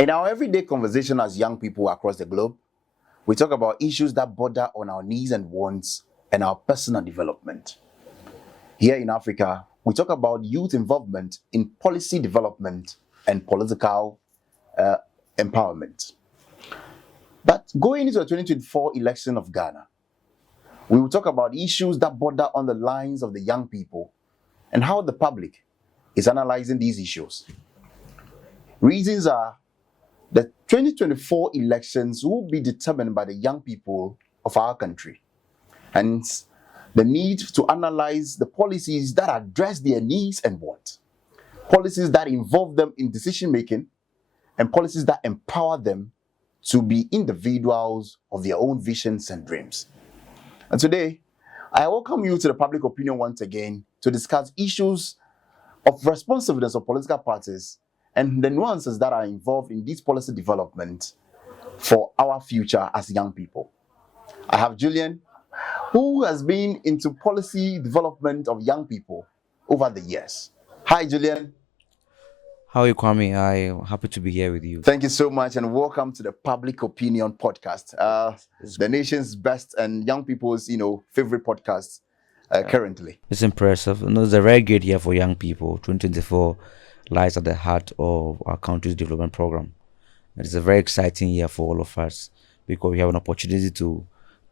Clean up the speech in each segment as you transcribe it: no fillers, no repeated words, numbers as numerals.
In our everyday conversation as young people across the globe, we talk about issues that border on our needs and wants and our personal development. Here in Africa, we talk about youth involvement in policy development and political empowerment. But going into the 2024 election of Ghana, we will talk about issues that border on the lines of the young people and how the public is analyzing these issues. Reasons are the 2024 elections will be determined by the young people of our country, and the need to analyze the policies that address their needs and wants, policies that involve them in decision making, and policies that empower them to be individuals of their own visions and dreams. And today, I welcome you to the public opinion once again to discuss issues of responsiveness of political parties and the nuances that are involved in this policy development for our future as young people. I have Julian, who has been into policy development of young people over the years. Hi, Julian. How are you, Kwame? I'm happy to be here with you. Thank you so much, and welcome to the Public Opinion Podcast, the nation's best and young people's, favorite podcast currently. It's impressive. It's a very great year for young people. 2024 lies at the heart of our country's development program. It's a very exciting year for all of us because we have an opportunity to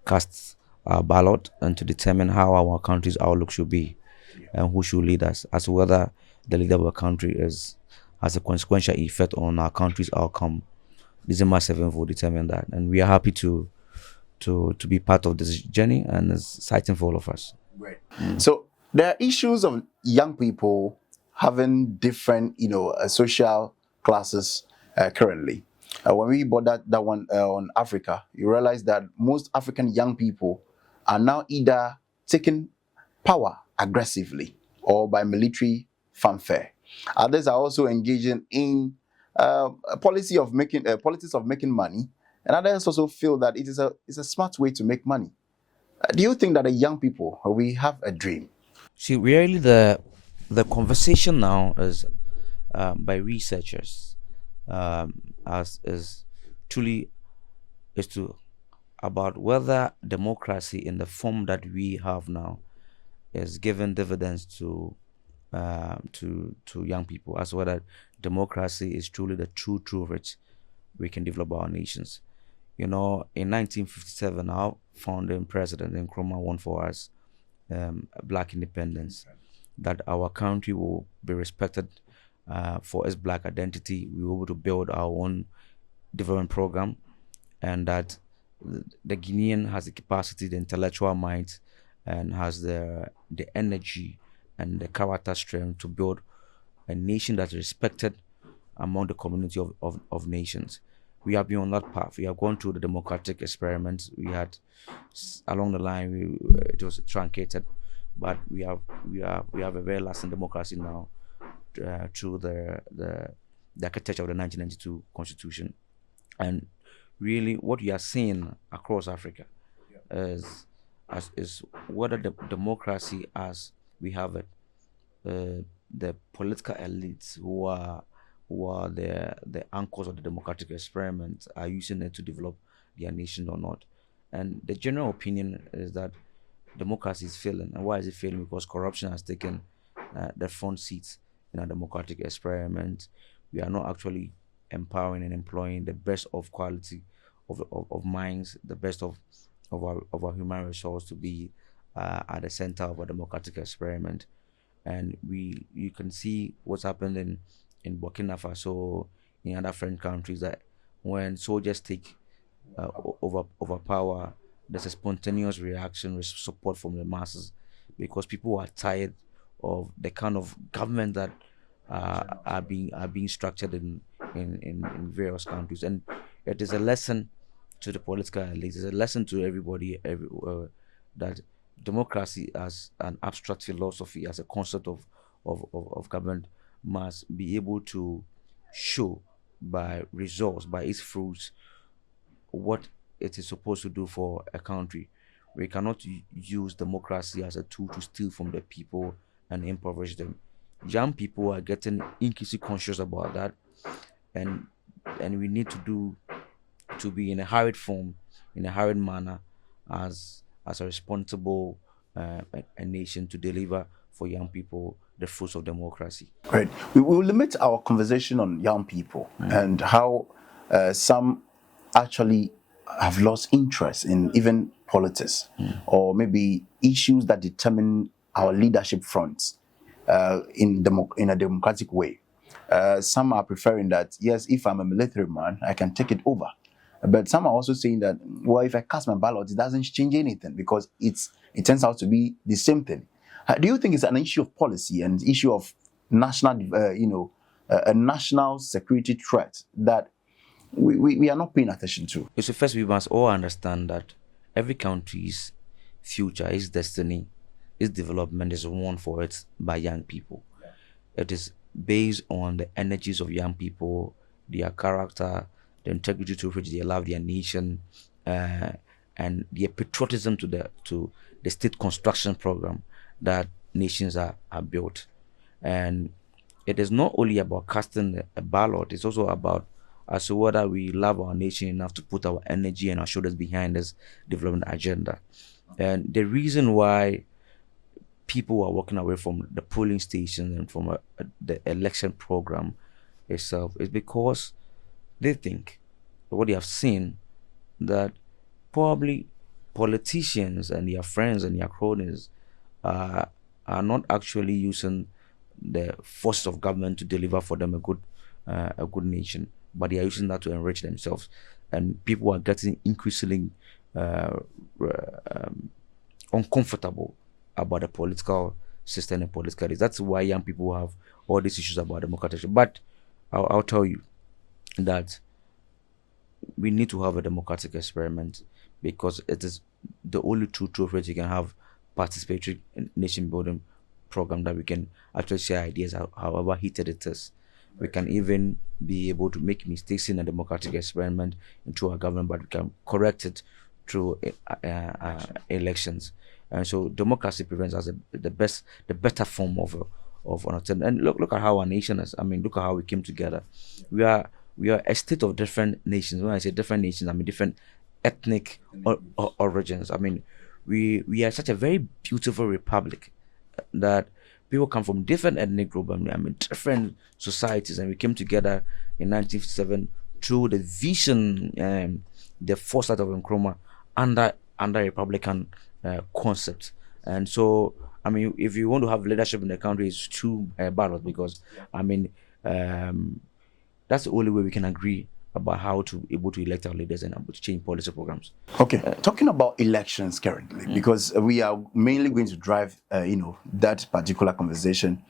cast our ballot and to determine how our country's outlook should be and who should lead us, as whether the leader of the country has a consequential effect on our country's outcome. December 7th will determine that, and we are happy to be part of this journey, and it's exciting for all of us. Right. So there are issues of young people having different, social classes currently. When we bought that one on Africa, you realize that most African young people are now either taking power aggressively or by military fanfare. Others are also engaging in politics of making money, and others also feel that it's a smart way to make money. Do you think that the young people, we have a dream? See, really, the conversation now is by researchers is about whether democracy in the form that we have now is giving dividends to young people, as well as democracy is truly the true which we can develop our nations. In 1957, our founding president Nkrumah won for us black independence, that our country will be respected for its black identity. We were able to build our own development program, and that the Guinean has the capacity, the intellectual might, and has the energy and the character strength to build a nation that's respected among the community of nations. We have been on that path. We have gone through the democratic experiments. We had along the line it was truncated, but we have a very lasting democracy now through the architecture of the 1992 Constitution. And really, what we are seeing across Africa is whether the democracy as we have it, the political elites who are the anchors of the democratic experiment are using it to develop their nation or not. And the general opinion is that democracy is failing. And why is it failing? Because corruption has taken the front seats in our democratic experiment. We are not actually empowering and employing the best of quality of minds, the best of our human resource to be at the center of a democratic experiment. And you can see what's happened in Burkina Faso, in other friend countries, that when soldiers take over power, there's a spontaneous reaction with support from the masses, because people are tired of the kind of government that are being structured in various countries. And it is a lesson to the political elites, it's a lesson to everybody that democracy as an abstract philosophy, as a concept of government, must be able to show by results, by its fruits, what it is supposed to do for a country. We cannot use democracy as a tool to steal from the people and impoverish them. Young people are getting increasingly conscious about that, and and we need to be in a hurried form, in a hurried manner, as a responsible a nation to deliver for young people the fruits of democracy. Right. We will limit our conversation on young people and how some actually have lost interest in even politics or maybe issues that determine our leadership fronts in a democratic way. Some are preferring that, yes, if I'm a military man, I can take it over. But some are also saying that, well, if I cast my ballot, it doesn't change anything because it turns out to be the same thing. Do you think it's an issue of policy and issue of national, a national security threat that we are not paying attention to? So first, we must all understand that every country's future, its destiny, its development is won for it by young people. It is based on the energies of young people, their character, the integrity to which they love their nation, uh, and their patriotism to the state construction program that nations are built. And it is not only about casting a ballot, it's also about as to whether we love our nation enough to put our energy and our shoulders behind this development agenda. And the reason why people are walking away from the polling stations and from the election program itself is because they think what they have seen that probably politicians and their friends and their cronies are not actually using the forces of government to deliver for them a good nation, but they are using that to enrich themselves, and people are getting increasingly uh, uncomfortable about the political system and political leaders. That's why young people have all these issues about democratization. But I'll tell you that we need to have a democratic experiment because it is the only true through which you can have participatory nation building program that we can actually share ideas however heated it is. We can even be able to make mistakes in a democratic experiment into our government, but we can correct it through elections. And so democracy prevents us the better form of an alternative. And look at how our nation is. I mean, look at how we came together. We are we are a state of different nations. When I say different nations, I mean different ethnic origins. I mean, we are such a very beautiful republic that people come from different ethnic groups. I mean different societies, and we came together in 1957 through the vision, the foresight of Nkrumah under Republican concept. And so, I mean, if you want to have leadership in the country, it's two ballots because, I mean, that's the only way we can agree about how to able to elect our leaders and able to change policy programs. Okay, talking about elections currently, because we are mainly going to drive, that particular conversation,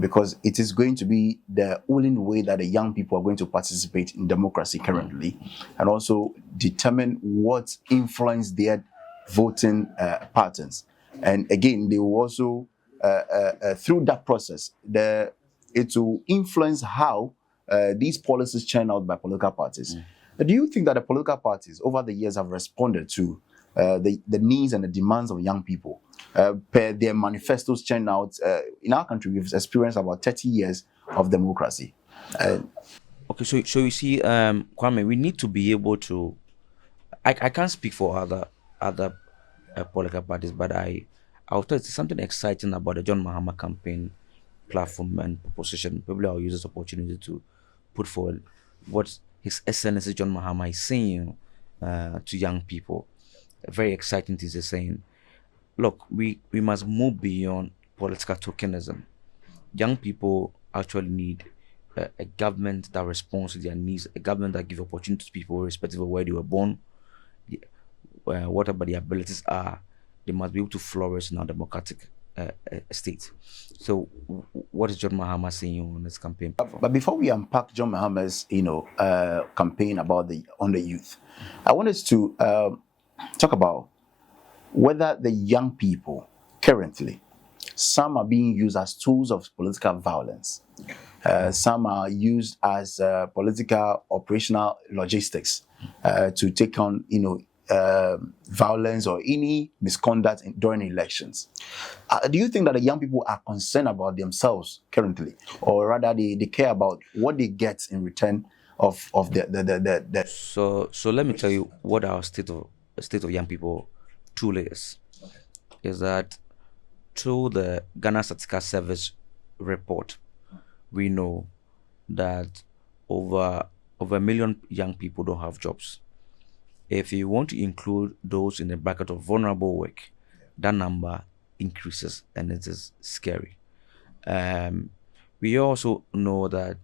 because it is going to be the only way that the young people are going to participate in democracy currently, and also determine what influence their voting patterns. And again, they will also, through that process, it will influence how these policies churn out by political parties. Do you think that the political parties over the years have responded to the needs and the demands of young people per their manifestos churned out? In our country, we've experienced about 30 years of democracy. Okay, so you see, Kwame, we need to be able to. I can't speak for other political parties, but I'll tell you something exciting about the John Mahama campaign platform and proposition. Probably I'll use this opportunity to put forward what His Excellency John Mahama is saying to young people. Very exciting things he's saying. Look, we must move beyond political tokenism. Young people actually need a government that responds to their needs, a government that gives opportunities to people, irrespective of where they were born, whatever their abilities are. They must be able to flourish in our democratic state. So, what is John Mahama saying on this campaign platform? But before we unpack John Mahama's, campaign about on the youth, I wanted to talk about whether the young people currently, some are being used as tools of political violence. Some are used as political operational logistics to take on, violence or any misconduct during elections. Do you think that the young people are concerned about themselves currently, or rather they care about what they get in return of the So let me tell you what our state of young people truly is that through the Ghana Statistical Service report, we know that over over a million young people don't have jobs. If you want to include those in the bracket of vulnerable work, that number increases and it is scary. Um, we also know that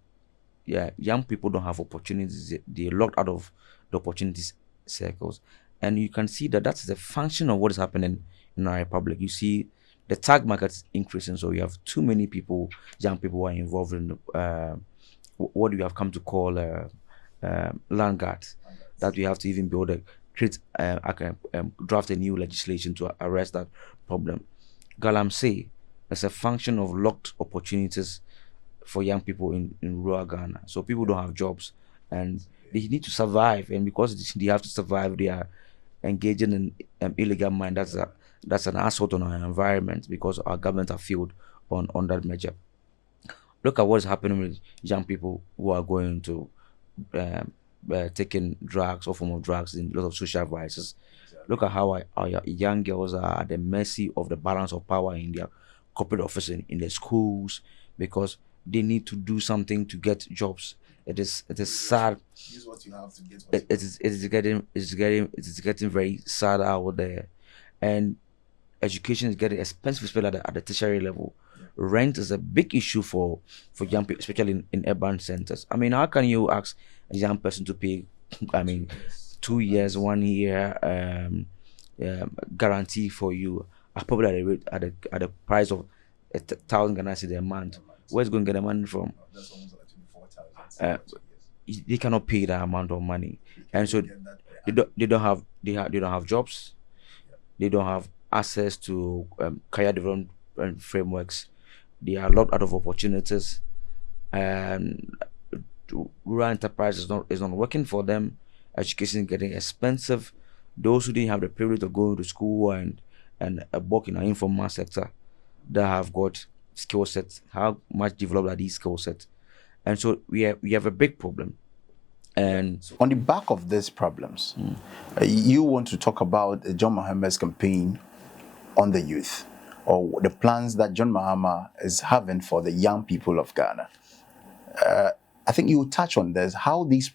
yeah, young people don't have opportunities. They're locked out of the opportunities circles, and you can see that that's the function of what is happening in our republic. You see, the tag market is increasing, so you have too many people, young people, who are involved in what you have come to call land guards. That we have to even build a create, draft a new legislation to arrest that problem. Galamsey as a function of locked opportunities for young people in rural Ghana. So people don't have jobs and they need to survive. And because they have to survive, they are engaging in illegal mine. That's an assault on our environment because our government have failed on that measure. Look at what's happening with young people who are going to um, taking drugs or form of drugs in lots of social vices. Look at how our young girls are at the mercy of the balance of power in their corporate office in the schools because they need to do something to get jobs. It is sad. It is getting very sad out there, and education is getting expensive, especially at the tertiary level. Rent is a big issue for young people, especially in urban centers. I mean, how can you ask a young person to pay? I mean, 2 years, 1 year guarantee for you, probably at the rate at the price of 1,000 Ghana cedi a month. Where's going to get the money from? Uh, they cannot pay that amount of money, and so they don't have jobs. They don't have access to career development frameworks. They are locked out of opportunities, and rural enterprise is not working for them. Education is getting expensive. Those who didn't have the privilege of going to school and work in an informal sector that have got skill sets, how much developed are these skill sets? And so we have a big problem. And on the back of these problems, you want to talk about John Mahama's campaign on the youth, or the plans that John Mahama is having for the young people of Ghana. I think you touch on this, how these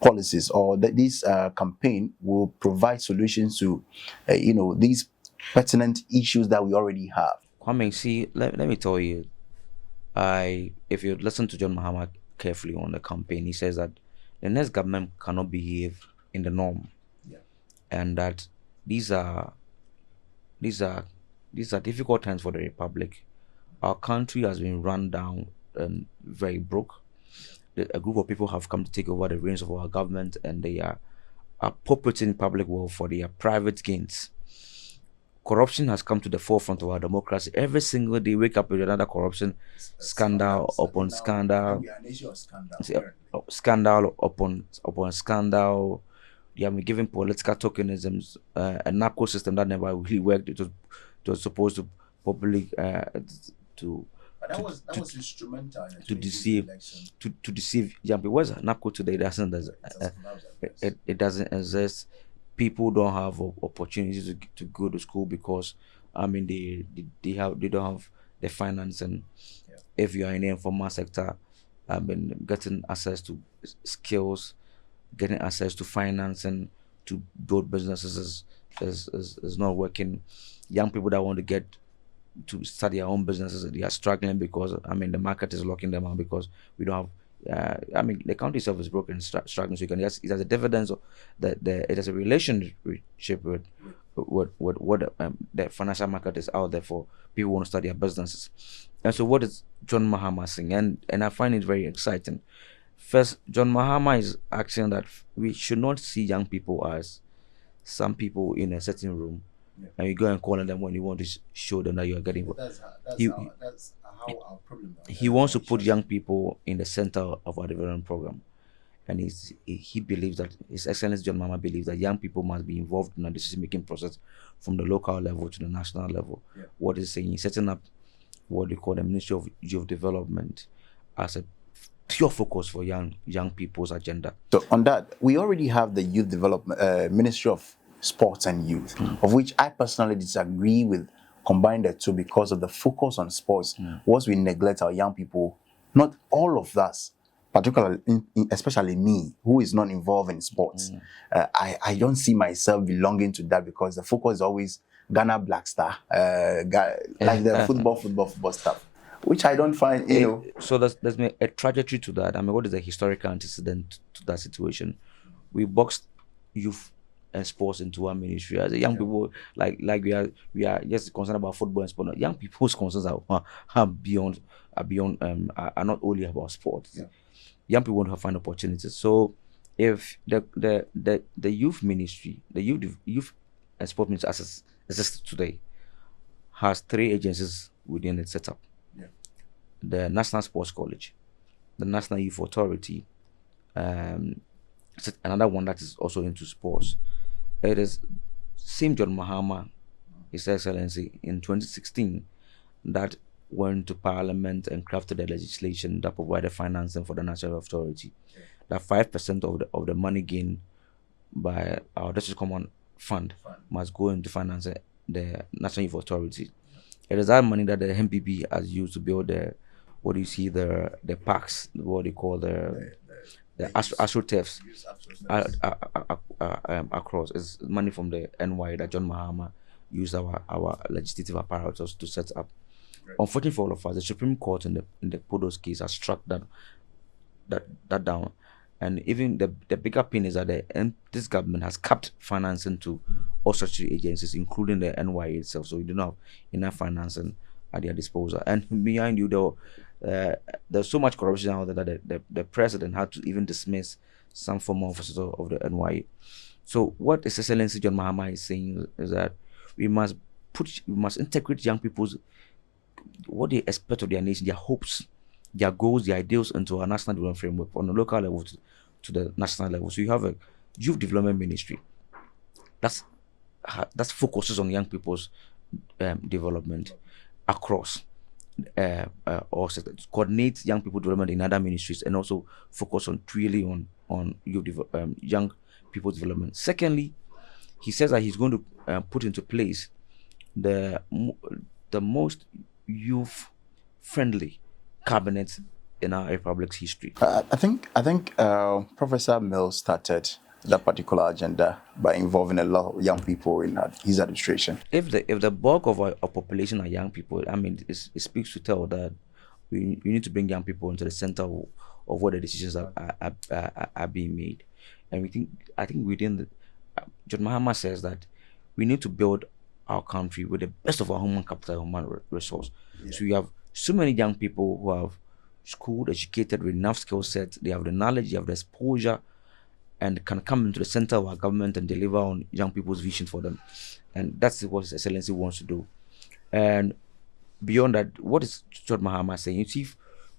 policies or this campaign will provide solutions to, these pertinent issues that we already have. Kwame, see, let me tell you, if you listen to John Mahama carefully on the campaign, he says that the next government cannot behave in the norm, and that these are these are these are difficult times for the republic. Our country has been run down and very broke. A group of people have come to take over the reins of our government, and they are appropriating public wealth for their private gains. Corruption has come to the forefront of our democracy. Every single day, wake up with another corruption scandal upon scandal, scandal upon scandal. They have been given political tokenisms, a narco system that never really worked. It was supposed to probably to That was instrumental in to deceive to deceive young people. What's narco today? It doesn't exist. People don't have opportunities to go to school because I mean they don't have the finance, and if you are in the informal sector, I mean getting access to skills, getting access to financing to build businesses is not working. Young people that want to get to start their own businesses, they are struggling because I mean the market is locking them out because we don't have. I mean the country itself is broken, struggling. So you can just it has a dividends of it has a relationship with what the financial market is out there for people who want to start their businesses. And so what is John Mahama saying? And I find it very exciting. First, John Mahama is asking that we should not see young people as some people in a certain room and you go and call on them when you want to show them that you are getting. That's how our problem. He wants to put young people in the center of our development program, and he believes that His Excellency John Mahama believes that young people must be involved in the decision-making process from the local level to the national level. What he's saying, he's setting up what they call the Ministry of Youth Development as a pure focus for young people's agenda. So on that, we already have the Youth Development Ministry of Sports and Youth, of which I personally disagree with combining the two because of the focus on sports. Once we neglect our young people, not all of us, particularly, especially me, who is not involved in sports, I don't see myself belonging to that because the focus is always Ghana Black Star, like the football stuff, which I don't find, So there's a trajectory to that. I mean, what is the historical antecedent to that situation? We boxed youth and sports into one ministry. As a young people, like we are just concerned about football and sport. Young people's concerns are beyond are not only about sports. Yeah. Young people want to find opportunities. So if the youth ministry, the youth and sport ministry as exists today, has 3 agencies within its setup: the National Sports College, the National Youth Authority, another one that is also into sports. It is same John Mahama, His Excellency, in 2016 that went to Parliament and crafted a legislation that provided financing for the National Authority. That 5% of the money gained by our District Common Fund must go into financing the National Youth Authority. It is that money that the MPP has used to build the parks, what they call the astroturfs across. It's money from the NY that John Mahama used our legislative apparatus to set up. Unfortunately for all of us, the Supreme Court in the Podos case has struck that down. And even the bigger pain is that this government has capped financing to all statutory agencies, including the NY itself. So you do not have enough financing at their disposal. And behind you, though, there's so much corruption out there that the president had to even dismiss some former officers of the NY. So what His Excellency John Mahama is saying is that we must integrate young people's what they expect of their nation, their hopes, their goals, their ideals into our national development framework on the local level to the national level. So you have a youth development ministry that focuses on young people's development across or coordinate young people development in other ministries, and also focus on truly on young people's development. Secondly, he says that he's going to put into place the most youth friendly cabinet in our republic's history. I think Professor Mills started that particular agenda by involving a lot of young people in his administration. If the bulk of our population are young people, I mean, it speaks to tell that we need to bring young people into the center of where the decisions are being made. And I think within the John Mahama says that we need to build our country with the best of our human capital, human resource. Yeah. So you have so many young people who have schooled, educated with enough skill sets. They have the knowledge, they have the exposure, and can come into the center of our government and deliver on young people's vision for them. And that's what His Excellency wants to do. And beyond that, what is John Mahama saying? You see,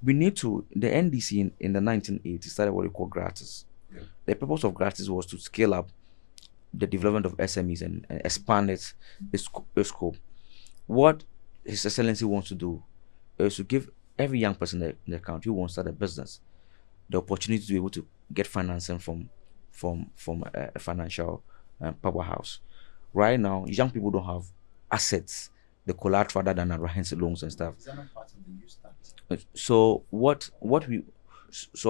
we need to, the NDC in the 1980s started what we call gratis. Yeah. The purpose of gratis was to scale up the development of SMEs and expand its scope. What His Excellency wants to do is to give every young person in the country who wants to start a business the opportunity to be able to get financing from a financial powerhouse. Right now, young people don't have assets, the collateral rather than advances loans and stuff. Is that not part of the youth start? So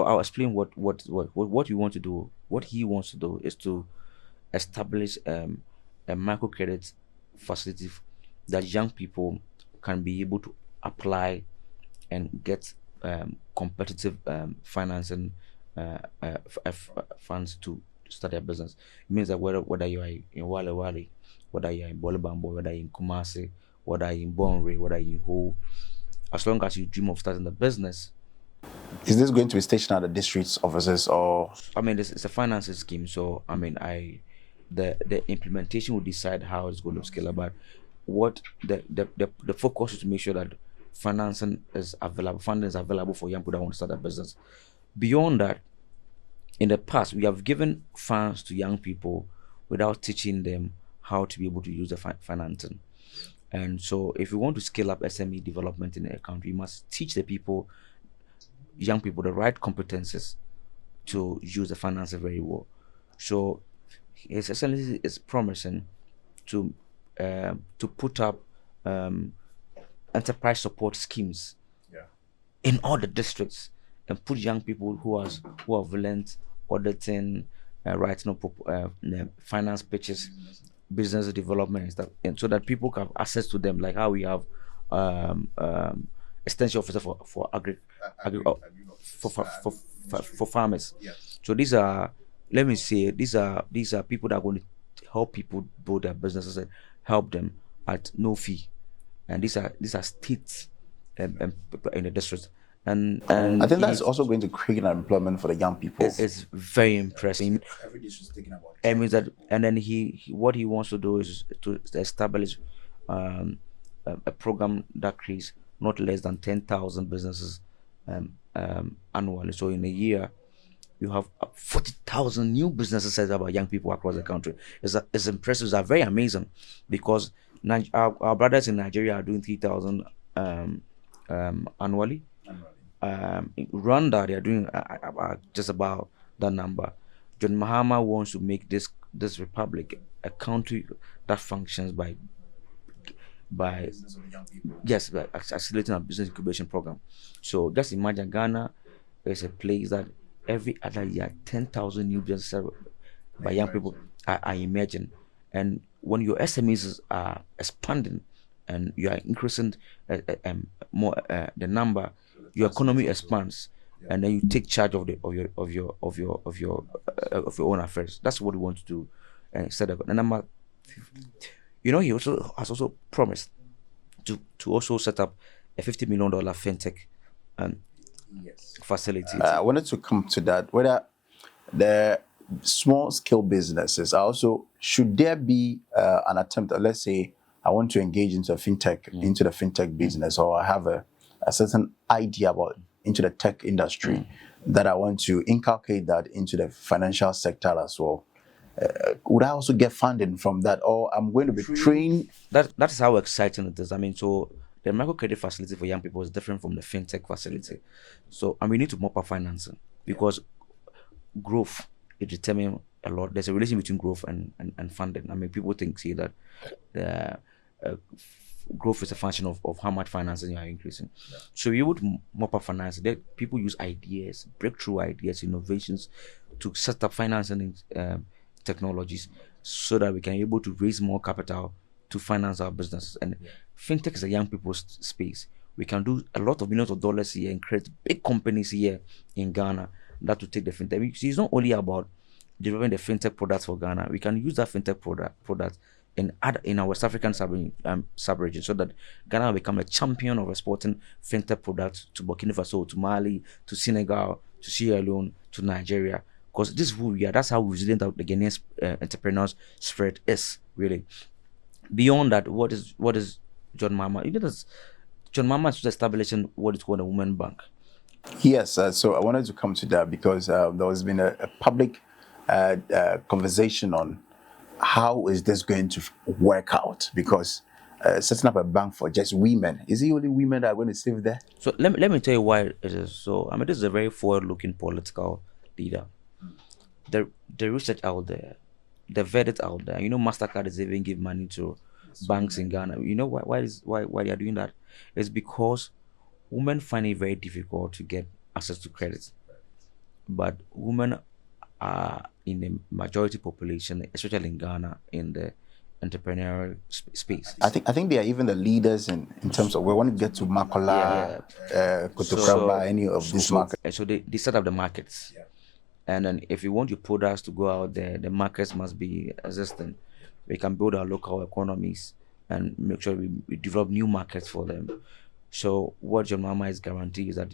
I'll explain what we want to do. What he wants to do is to establish a microcredit facility that young people can be able to apply and get competitive financing funds to start their business. It means that whether you are in Wale Wale, whether you are in Bolibambo, whether you are in Kumasi, whether you are in Bonre, whether you are in Ho, as long as you dream of starting a business. Is this going to be stationed at the district offices, or? I mean, it's a financing scheme, so I mean, the implementation will decide how it's going to scale up. But what the focus is to make sure that funding is available for young people that want to start a business. Beyond that, in the past, we have given funds to young people without teaching them how to be able to use the financing. And so if we want to scale up SME development in a country, we must teach the people young people the right competences to use the finances very well. So it's essentially it's promising to put up um, enterprise support schemes in all the districts and put young people who are violent, auditing, writing up finance pitches, business development and stuff, and so that people can have access to them, like how we have um, um, extension officer for farmers. So these are, let me say, these are people that are going to help people build their businesses and help them at no fee, and these are states in the district, I and think that's also going to create an employment for the young people. it's very impressive. It means that, and then what he wants to do is to establish um, a program that creates not less than 10,000 businesses annually. So in a year, you have 40,000 new businesses set up by young people across the country. It's impressive. It's very amazing because our brothers in Nigeria are doing 3,000 annually. In Rwanda, they are doing just about that number. John Mahama wants to make this republic a country that functions by yes, by accelerating our business incubation program. So just imagine Ghana is a place that every other year 10,000 new businesses set up by young people are emerging, and when your SMEs are expanding and you are increasing more the number, your economy expands, and then you take charge of your own affairs. That's what we want to do. Instead of and number, he also has also promised to also set up a $50 million fintech um, facility. I wanted to come to that. Whether the small scale businesses are also, should there be an attempt, let's say I want to engage into into the fintech business, or I have a certain idea about into the tech industry that I want to inculcate that into the financial sector as well. Would I also get funding from that, or I'm going to be trained? That's how exciting it is. I mean, so the microcredit facility for young people is different from the fintech facility. So, and we need to mop up financing because growth it determines a lot. There's a relation between growth and funding. I mean, people say that growth is a function of how much financing you are increasing. So you would mop up financing. People use ideas, breakthrough ideas, innovations to set up financing technologies so that we can be able to raise more capital to finance our businesses. And fintech is a young people's space. We can do a lot of millions of dollars here and create big companies here in Ghana that will take the fintech. It's not only about developing the fintech products for Ghana. We can use that fintech product in our West African sub-region, so that Ghana will become a champion of exporting fintech products to Burkina Faso, to Mali, to Senegal, to Sierra Leone, to Nigeria. Because this is who we are. That's how resilient the Ghanaian entrepreneurs spirit is, really. Beyond that, what is John Mahama? John Mahama is establishing what is called a women bank. Yes, so I wanted to come to that because there has been a public conversation on how is this going to work out, because setting up a bank for just women, is it only women that are going to save there? So let me tell you why it is so. I mean, this is a very forward-looking political leader. The research out there, the verdict out there. MasterCard is even give money to banks in Ghana. You know why they are doing that? It's because women find it very difficult to get access to credit, but women are in the majority population, especially in Ghana, in the entrepreneurial space. I think they are even the leaders in terms of, we want to get to Makola, Kotokraba, any of these markets. So they set up the markets. And then if you want your products to go out there, the markets must be existing. We can build our local economies and make sure we develop new markets for them. So what John Mahama is guaranteed is that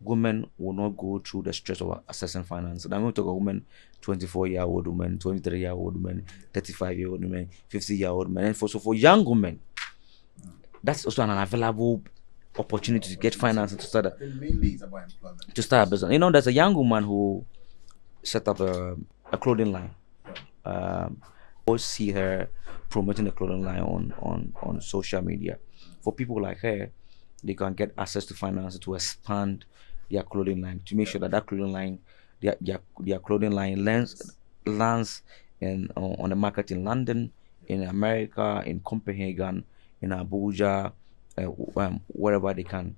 women will not go through the stress of accessing finance. And I'm going to talk about women, 24-year-old women, 23-year-old women, 35-year-old women, 50-year-old women. And for young women, that's also an available opportunity to get finance to start a business. There's a young woman who set up a clothing line. Always see her promoting the clothing line on social media. For people like her, they can get access to finance to expand their clothing line, to make sure that that clothing line, their clothing line lands in on the market in London, in America, in Copenhagen, in Abuja, wherever they can,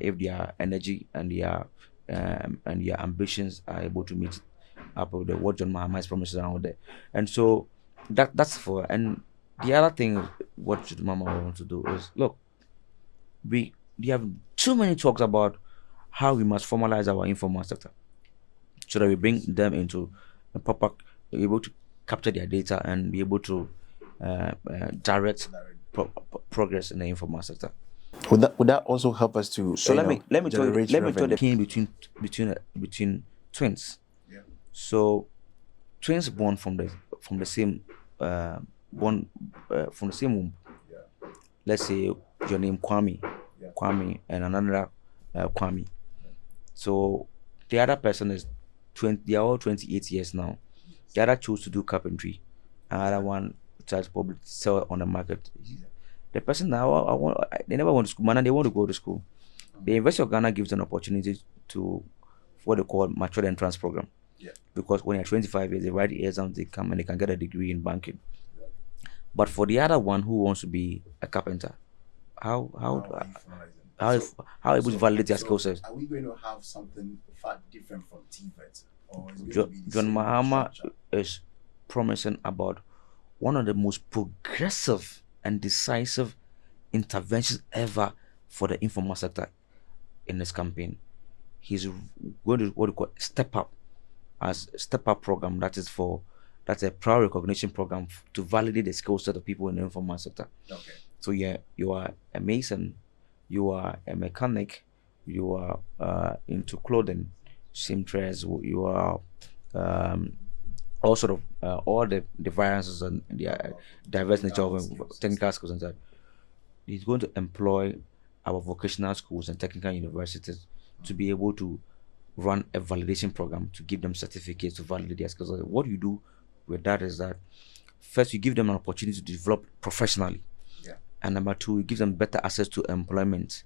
if their energy and their ambitions are able to meet up with what John Mahama is promising out there. And so that's for. And the other thing what John Mahama wants to do is, look, we have too many talks about how we must formalize our informal sector so that we bring them into a proper, able to capture their data and be able to direct progress in the informal sector. Would that also help us to So let me tell you revenue? the pain between twins. So twins born from the same born from the same womb. Let's say your name Kwame and another Kwame. So the other person is 20. They are all 28 years now. The other chose to do carpentry. Another one tries to probably sell on the market. The person now, they never want to school. Man, they want to go to school. The University of Ghana gives an opportunity to what they call mature entrance program. Because when you're 25 years, they write the exams, they come and they can get a degree in banking. But for the other one who wants to be a carpenter, how able to validate their skill set? Are we going to have something far different from TVET? John Mahama is promising about one of the most progressive and decisive interventions ever for the informal sector in this campaign. He's going to what we call step up program. That's a prior recognition program to validate the skill set of people in the informal sector. Okay. So yeah, you are a mason, you are a mechanic, you are into clothing, seamstress, you are all sort of all the variances and the diverse nature of technical schools and that. He's going to employ our vocational schools and technical universities to be able to run a validation program to give them certificates to validate their skills. What you do with that is that first you give them an opportunity to develop professionally, and number two, you give them better access to employment,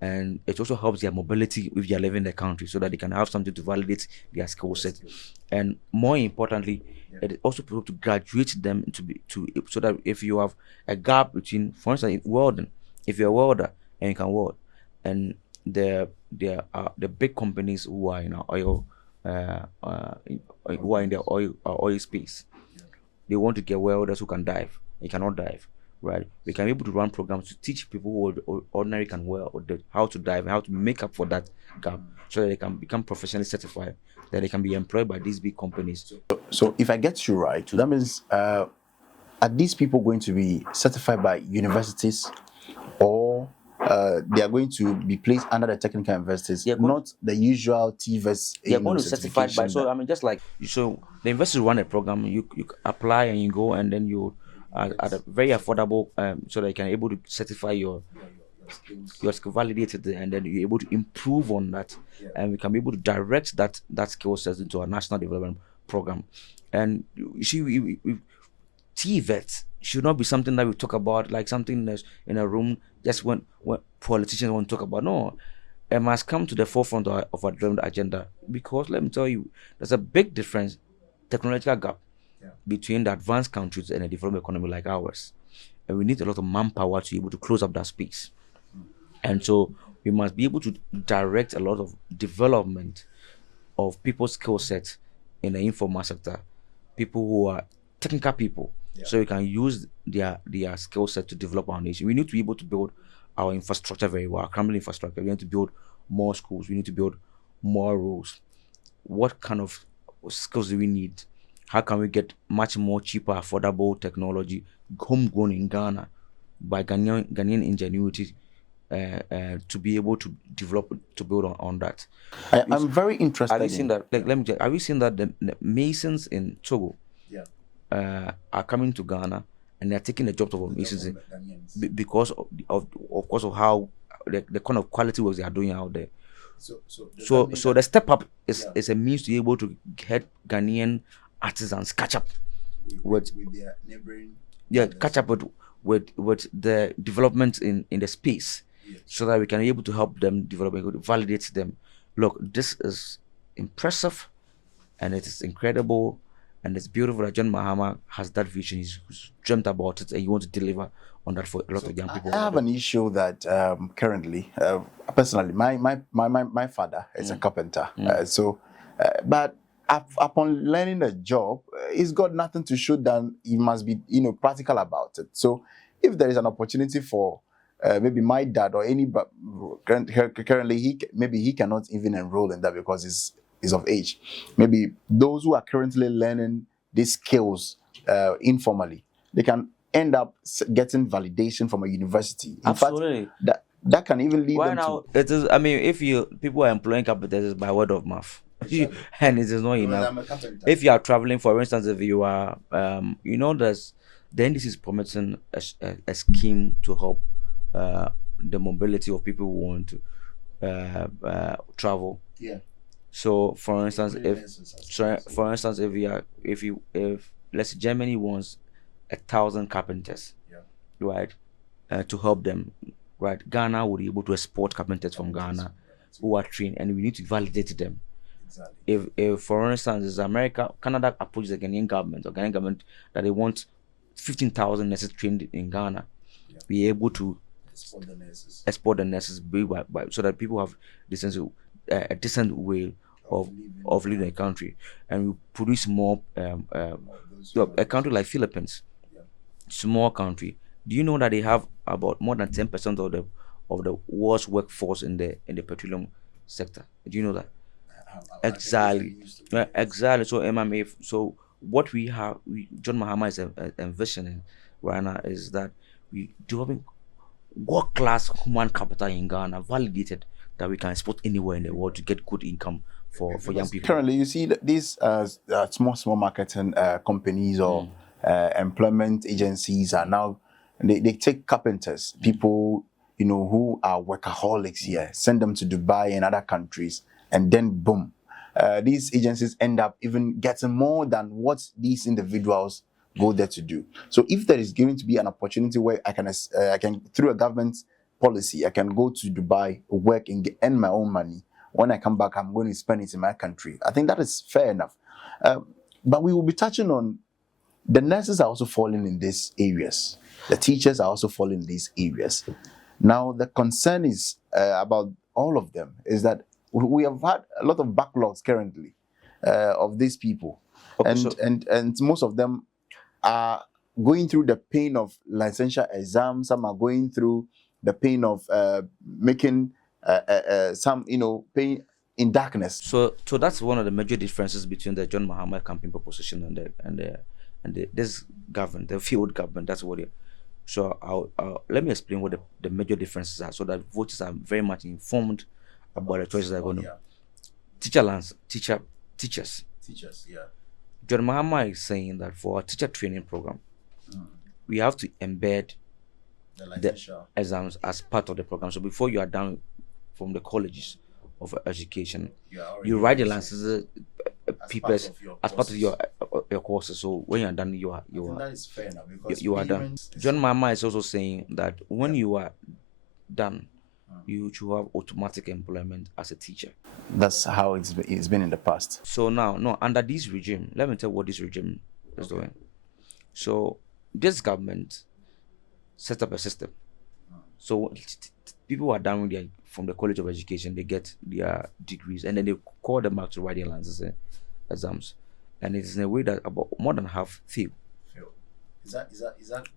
and it also helps their mobility if they are living in the country so that they can have something to validate their skill set. And more importantly, it also be able to graduate them so that if you have a gap between, for instance, welding, if you're a welder and you can weld, and the big companies who are in our oil who are in the oil space, they want to get welders who can dive. They cannot dive, right? We can be able to run programs to teach people who ordinarily can weld how to dive and how to make up for that gap so that they can become professionally certified, that they can be employed by these big companies. So if I get you right, that means are these people going to be certified by universities, or they are going to be placed under the technical universities, not the usual TVES? They are going to be certified by. So I mean, just like so, the universities run a program. You apply and you go, and then you at a very affordable, so that you can able to certify your skill validated, and then you're able to improve on that, and we can be able to direct that skill set into a national development program. And you see, we TVET should not be something that we talk about like something that's in a room just when politicians want to talk about. No, it must come to the forefront of our development agenda, because let me tell you, there's a big difference, technological gap between the advanced countries and a developed economy like ours, and we need a lot of manpower to be able to close up that space. And so we must be able to direct a lot of development of people's skill sets in the informal sector, people who are technical people, so we can use their skill set to develop our nation. We need to be able to build our infrastructure very well, our crumbling infrastructure. We need to build more schools. We need to build more roads. What kind of skills do we need? How can we get much more cheaper, affordable technology, homegrown in Ghana, by Ghanaian ingenuity, to be able to develop, to build on that? I'm very interested. Have you seen that? Like, let me. Have you seen that the masons in Togo are coming to Ghana, and they're taking the jobs of masons because of course of how the kind of quality work they are doing out there. So the step up is a means to be able to get Ghanaian artisans catch up with their neighboring, catch up with the development in the space, so that we can be able to help them develop and validate them. look, this is impressive and it is incredible and it's beautiful that John Mahama has that vision. He's dreamt about it and he wants to deliver on that for a lot of young people. I have an issue that currently, personally, my father is a carpenter. But upon learning a job, he's got nothing to show that he must be, practical about it. So if there is an opportunity for maybe my dad or any, but currently maybe he cannot even enroll in that because he's of age. Maybe those who are currently learning these skills informally, they can end up getting validation from a university. In Absolutely. fact, that can even lead Why them now? to. It is. I mean, if people are employing carpenters by word of mouth, and it is not enough. If you are traveling, for instance, if you are, then this is promoting a scheme to help the mobility of people who want to travel. Yeah. So, for instance, if let's say Germany wants 1,000 carpenters, right, to help them, right, Ghana would be able to export carpenters from Ghana who are trained, and we need to validate them. Exactly. If for instance, is Canada approaches the Ghanaian government or Ghanaian government that they want 15,000 nurses trained in Ghana, be able to export the nurses so that people have a decent way of living in the country, and we produce more. A country like Philippines, small country. Do you know that they have about more than 10% of the world's workforce in the petroleum sector? Do you know that? Exactly. Exactly. So MMA. So what we have, John Mahama is envisioning right now is that we developing world class human capital in Ghana, validated that we can export anywhere in the world to get good income for young people. Currently, you see that these small marketing companies or employment agencies are now they take carpenters, people who are workaholics here, send them to Dubai and other countries, and then boom, these agencies end up even getting more than what these individuals go there to do. So if there is going to be an opportunity where I can through a government policy, I can go to Dubai, work and earn my own money. When I come back, I'm going to spend it in my country. I think that is fair enough. But we will be touching on the nurses are also falling in these areas. The teachers are also falling in these areas. Now, the concern is about all of them is that we have had a lot of backlogs currently of these people. Okay, and most of them are going through the pain of licensure exams. Some are going through the pain of making some, pain in darkness. So that's one of the major differences between the John Mahama campaign proposition and this government, the field government. That's what it. So let me explain what the major differences are, so that voters are very much informed about the choices they're going to. Teachers. Yeah. John Mahama is saying that for our teacher training program, we have to embed the exams as part of the program. So before you are done from the colleges of education, you write the licenses papers as part of your courses. So when you are done, you are that is fair enough, because you are done. John Mahama is also saying that when you are done, you should have automatic employment as a teacher. That's how it's been in the past. So now, no, under this regime, let me tell you what this regime is doing. So this government set up a system. So people who are done with from the College of Education, they get their degrees, and then they call them back to write their lances exams, and it is in a way that about more than half fail. Is that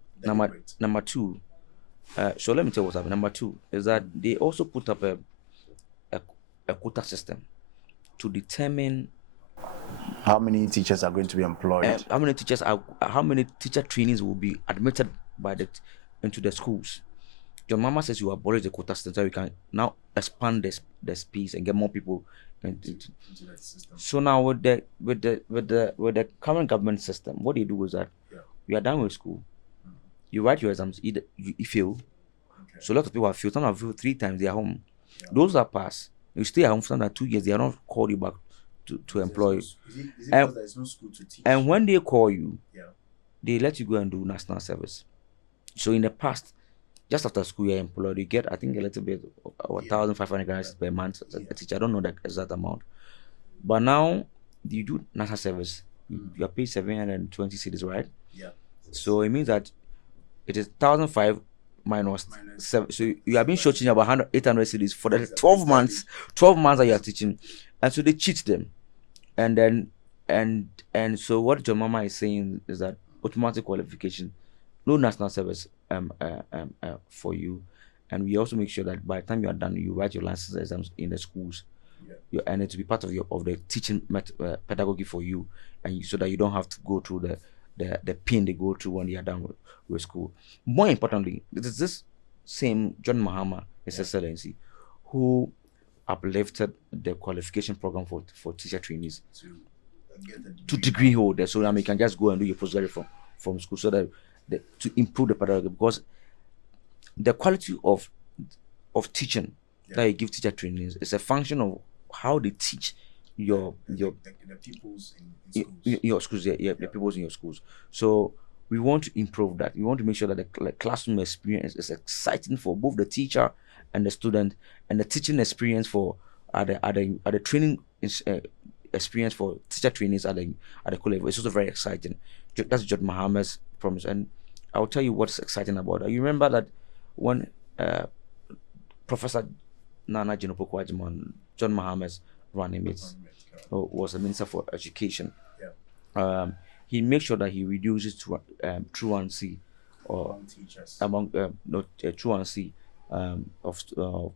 number two? So let me tell you what's happening. Number two is that they also put up a quota system to determine how many teachers are going to be employed, how many teacher trainees will be admitted into the schools. John Mama says you abolish the quota system so you can now expand the space and get more people into that system. So now with the current government system, what they do is that you are done with school, you write your exams, you fail. Okay. So a lot of people have failed. Some have failed 3 times, they are home. Those that pass, you stay at home for 2 years, they are not called you back to employ you. Is it because there is no school to teach? And when they call you, they let you go and do national service. So in the past, just after school you're employed, you get, I think, a little bit, 1,500 Ghana cedis per month as a teacher. I don't know the exact amount, but now you do national service. You are paid 720 cedis, right? Yeah. So it means that it is 1,005 minus 7. So you have been shorting about 800 cedis for the 12 months. 12 months that you are teaching, and so they cheat them, and then and so what John Mama is saying is that automatic qualification, no national service for you, and we also make sure that by the time you are done, you write your license exams in the schools. And it to be part of the teaching pedagogy for you, and so that you don't have to go through the pain they go through when they are done with school. More importantly, it is this same John Mahama, His Excellency, who uplifted the qualification program for teacher trainees to degree holders, so that you can just go and do your postgraduate from school, so that to improve the pedagogy, because the quality of teaching that you give teacher trainees is a function of how they teach the pupils in your schools, the pupils in your schools. So we want to improve that. We want to make sure that the classroom experience is exciting for both the teacher and the student, and the teaching experience for the training experience for teacher trainees at the school level. It's also very exciting. That's John Mahama's promise, and I'll tell you what's exciting about that. You remember that when Professor Nana Jinopoko Ajiman, John Mahama's running mates, was the Minister for Education. He makes sure that he reduces truancy or among truancy of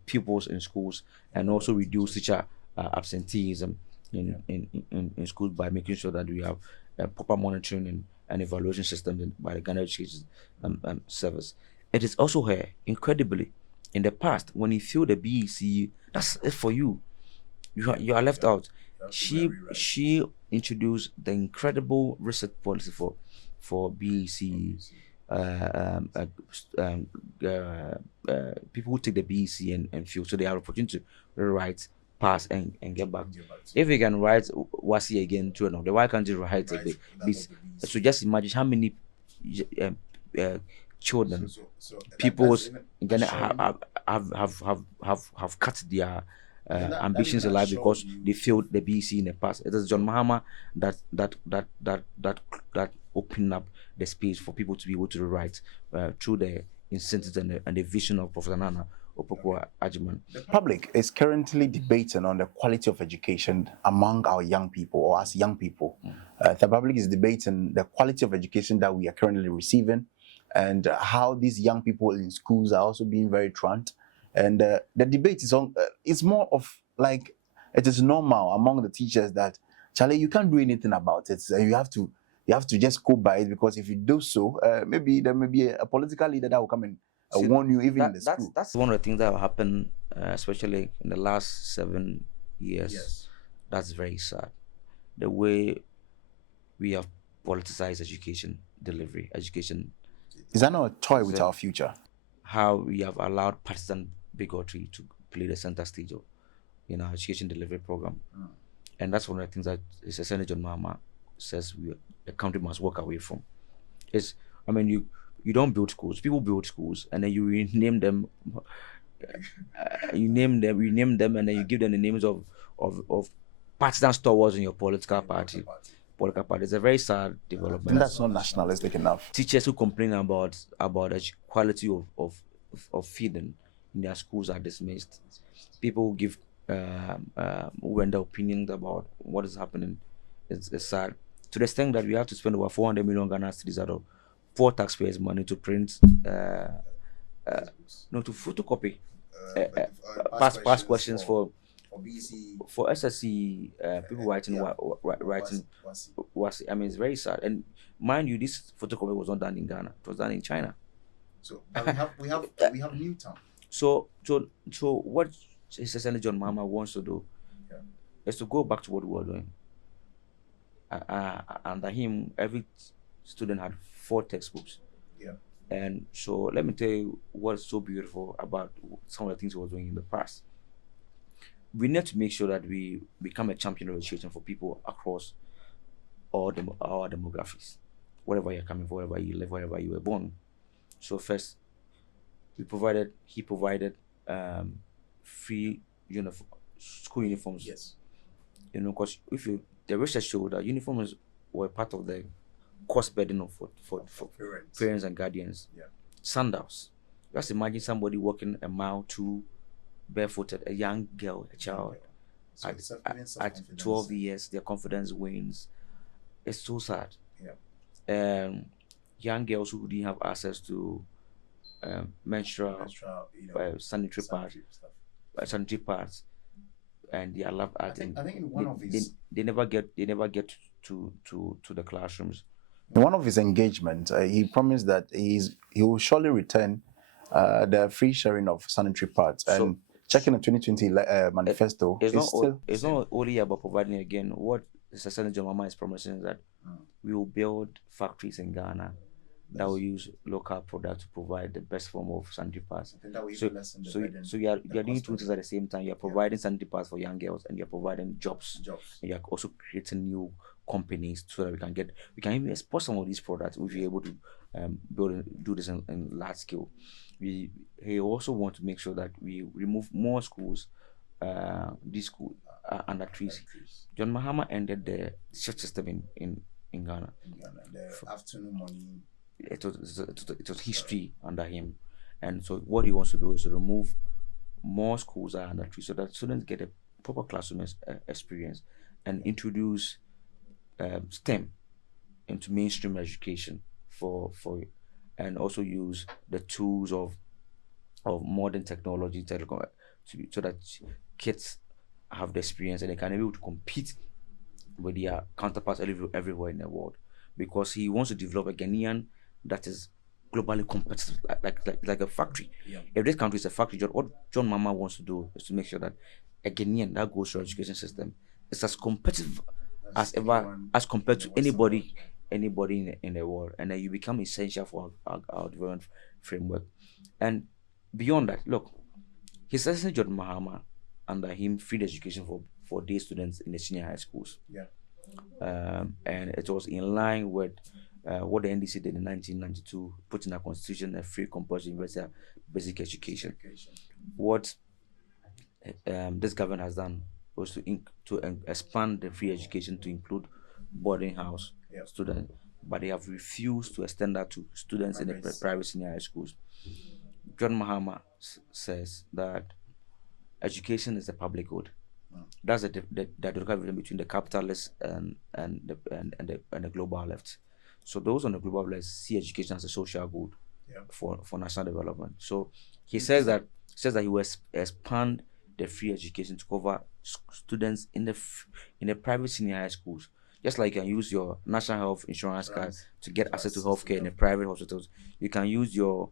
pupils in schools, and also reduce teacher absenteeism in schools by making sure that we have proper monitoring and evaluation systems by the Ghana Education Service. It is also here, incredibly, in the past, when he filled the BEC, that's it for you. You are left out. She introduced the incredible research policy for BEC. People who take the BEC and fill, so they have opportunity to write, pass, and get back. If you can write WASI again to another, why can't you write a BEC? So just imagine how many children, people Ghana have cut their ambitions in life because they failed the BEC in the past. It is John Mahama that opened up the space for people to be able to write through the incentives and the vision of Professor Nana Opoku Ajiman. The public is currently debating on the quality of education among our young people, or as young people. The public is debating the quality of education that we are currently receiving, and how these young people in schools are also being very truant. And the debate is on. It's more of like, it is normal among the teachers that, Charlie, you can't do anything about it. You have to just go by it, because if you do so, maybe there may be a political leader that will come and warn you even in the school. That's one of the things that will happen, especially in the last 7 years. Yes. That's very sad. The way we have politicized education delivery, education. Is that not a toy with our future? How we have allowed partisan bigotry to play the center stage in our education delivery program. And that's one of the things that Senator John Mahama says the country must walk away from. You don't build schools. People build schools, and then you rename them. You name them, and then you give them the names of partisan stalwarts in your political party. It's a very sad development. And that's not nationalistic enough. Teachers who complain about the quality of feeding in their schools are dismissed. People who give who render opinions about what is happening is sad. To the extent that we have to spend over 400 million Ghana cedis out of poor taxpayers' money to print, to photocopy past questions for SSC people writing. It's very sad. And mind you, this photocopy was not done in Ghana; it was done in China. So we have Newtown. So what Senator John Mahama wants to do is to go back to what we were doing. Under him, every student had 4 textbooks. And so let me tell you what's so beautiful about some of the things he was doing in the past. We need to make sure that we become a champion of education for people across all our demographics, wherever you're coming from, wherever you live, wherever you were born. So first, He provided free school uniforms. Yes. Because if you the research showed that uniforms were part of the cost burden for parents and guardians. Yeah. Sandals. Just imagine somebody walking a mile two barefooted, a young girl, a child. So at, it's a at, feelings of at confidence. 12 years, their confidence wanes. It's so sad. Yeah. Young girls who didn't have access to menstrual sanitary pads, and they are left out. I think in one of his they never get to the classrooms. in one of his engagements, he promised that he will surely return the free sharing of sanitary pads. So- And checking the 2020 manifesto, It's not only about providing again. What Senator John Mahama is promising is that we will build factories in Ghana that will use local products to provide the best form of sanitary pads. So you are doing two things at the same time. You are providing sanitary pads for young girls, and you are providing jobs. And you are also creating new companies so that we can even export some of these products if we're able to do this in large scale. He also want to make sure that we remove more schools. These schools are under trees. John Mahama ended the shift system in Ghana. The afternoon morning. It was history under him, and so what he wants to do is to remove more schools are under trees so that students get a proper classroom experience, and introduce STEM into mainstream education and also use the tools of modern technology, telecom, so that kids have the experience and they can be able to compete with their counterparts everywhere in the world. Because he wants to develop a Ghanaian that is globally competitive, like a factory. Yeah. If this country is a factory, what John Mahama wants to do is to make sure that a Ghanaian that goes through education system is as competitive as ever, as compared to anybody in the world, and then you become essential for our development framework. And beyond that, look, his successor John Mahama, under him, freed education for day students in the senior high schools. Yeah. And it was in line with what the NDC did in 1992, put in a constitution a free compulsory universal basic education. What this government has done was to expand the free education to include boarding house students, but they have refused to extend that to students in the private senior high schools. John Mahama says that education is a public good. That's the dichotomy between the capitalists and the global left. So those on the global left see education as a social good for national development. So he says that he will expand the free education to cover students in the private senior high schools. Just like you can use your national health insurance card to get access to healthcare in the private hospitals, you can use your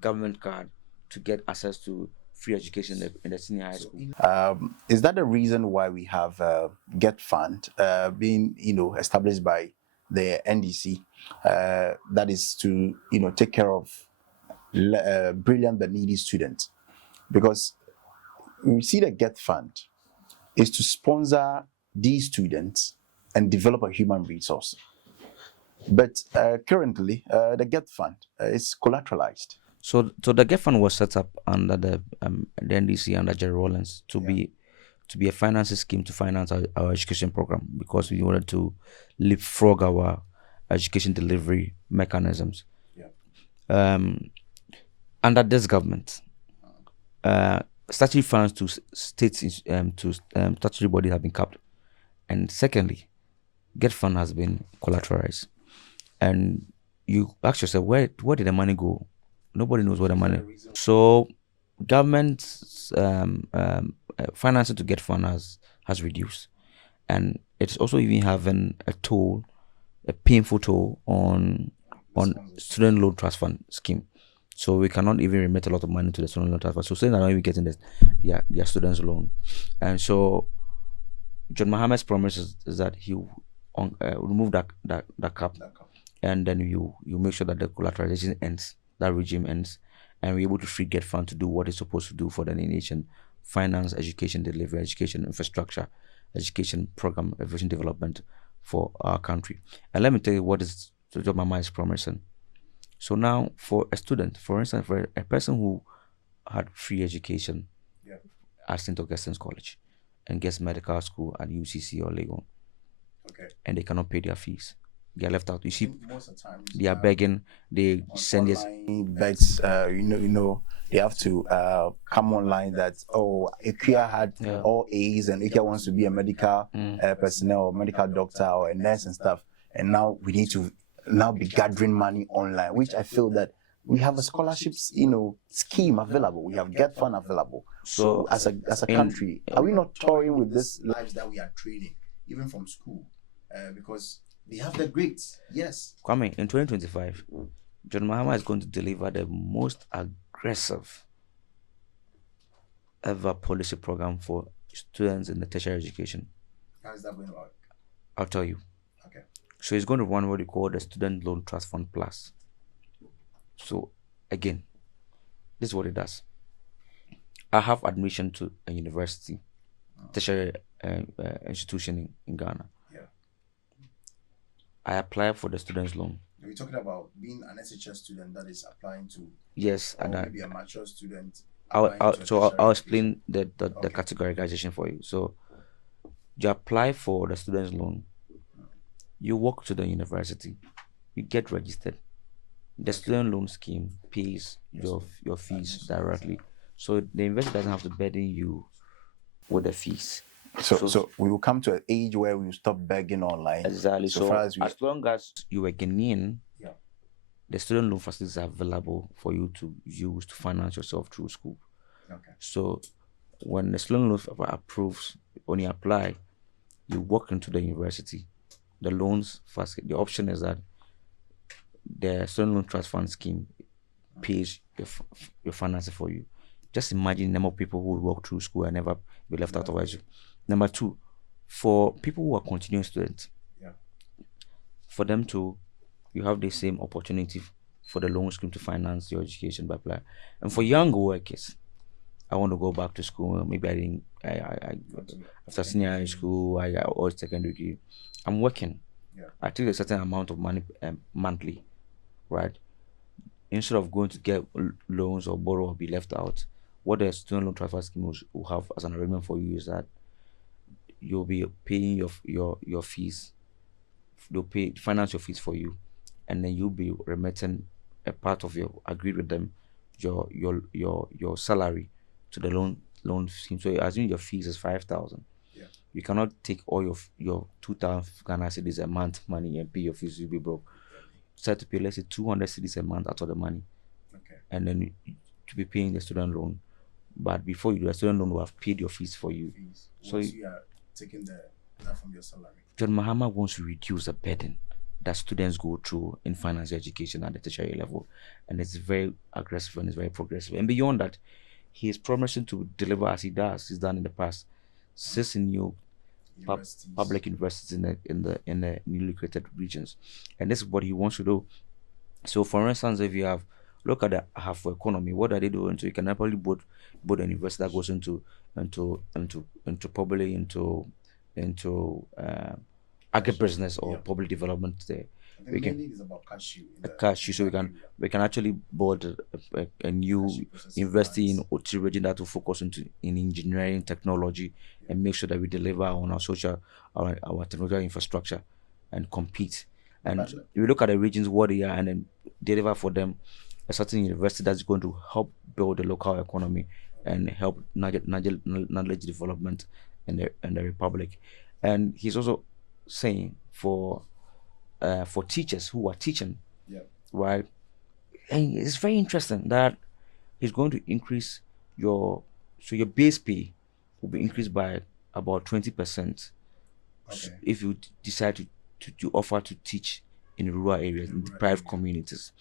government card to get access to free education in the senior high school. Is that the reason why we have Get Fund being established by the NDC? That is to take care of brilliant but needy students, because we see the Get Fund is to sponsor these students and develop a human resource. But currently, the Get Fund is collateralized. So the Get Fund was set up under the NDC, under Jerry Rawlings, to be a financing scheme to finance our education program, because we wanted to leapfrog our education delivery mechanisms. Under this government, statutory funds to states to statutory bodies have been capped, and secondly, Get Fund has been collateralized, and you ask yourself, where did the money go? Nobody knows where the money. So government financing to Get Fund has reduced, and it's also even having a painful toll on student loan trust fund scheme. So we cannot even remit a lot of money to the student loan trust fund. So students are not even getting their students loan, and so John Mahama's promise is that he will remove that cap, and then you make sure that the collateralization ends, that regime ends, and we're able to free Get Fund to do what it's supposed to do for the nation: finance education delivery, education infrastructure, education program, education development for our country. And let me tell you what is John Mahama is promising. So now, for a student, for instance, for a person who had free education at St. Augustine's College and gets medical school at UCC or Legon, and they cannot pay their fees, they are left out. You see, Most of the time they are begging. They send this. begs, they have to come online that, oh, Ikea had Yeah. all A's and Ikea wants to be a medical personnel or medical doctor or a nurse and stuff, and now we need to now be gathering money online, which I feel that we have a scholarships scheme available, we have Get Fund available. So as a country, are we not toying with this lives that we are training even from school, because they have the grades? Yes. Kwame, in 2025, John Mahama is going to deliver the most aggressive ever policy program for students in the tertiary education. How is that going to work? I'll tell you. Okay. So he's going to run what we call the Student Loan Trust Fund Plus. So again, this is what it does. I have admission to a university, tertiary institution in Ghana. Yeah. I apply for the student's loan. Are you talking about being an SHS student that is applying to? Yes, or and maybe a mature student. I'll explain the categorization for you. So you apply for the student's loan, you walk to the university, you get registered. The student loan scheme pays your fees directly, so the university doesn't have to burden you with the fees. So we will come to an age where we will stop begging online. Exactly. So far as long as you are Ghanaian, the student loan facilities are available for you to use to finance yourself through school. Okay. So when the student loan approves, when you apply, you walk into the university. The loans first. The option is that the student loan trust fund scheme pays your finances for you. Just imagine the number of people who would walk through school and never be left out of education. Number two, for people who are continuing students, for them to, you have the same opportunity for the loan scheme to finance your education by apply. And for young workers, I want to go back to school. Maybe I didn't. After senior high school, I got all secondary degree. I'm working. I take a certain amount of money monthly, right? Instead of going to get loans or borrow or be left out, what the student loan transfer scheme will have as an arrangement for you is that you'll be paying your fees. They'll finance your fees for you, and then you'll be remitting a part of your agreed with them your salary to the loan scheme. So assuming your fees is 5,000, you cannot take all your 2,000 Ghana cedis a month money and pay your fees. You'll be broke. Start to pay, let's say, 200 cedis a month out of the money, and then to be paying the student loan. But before you do, the student loan will have paid your fees for you. So you are taking that from your salary. John Mahama wants to reduce the burden that students go through in finance education at the tertiary level, and it's very aggressive and it's very progressive. And beyond that, he is promising to deliver as he's done in the past, 6 new public universities in the newly created regions, and this is what he wants to do. So, for instance, if you look at the half economy, what are they doing? So you can probably build a university that goes into probably into agribusiness or public development there. We can mainly is about cashew. So we can actually build a new university in Oti region that will focus in engineering technology and make sure that we deliver on our technological infrastructure and compete. And if you look at the regions what they are and then deliver for them a certain university that's going to help build the local economy and help knowledge development in the republic. And he's also saying for teachers who are teaching, right? And it's very interesting that he's going to increase your base pay will be increased by about 20% if you decide to offer to teach in rural areas, in the private communities.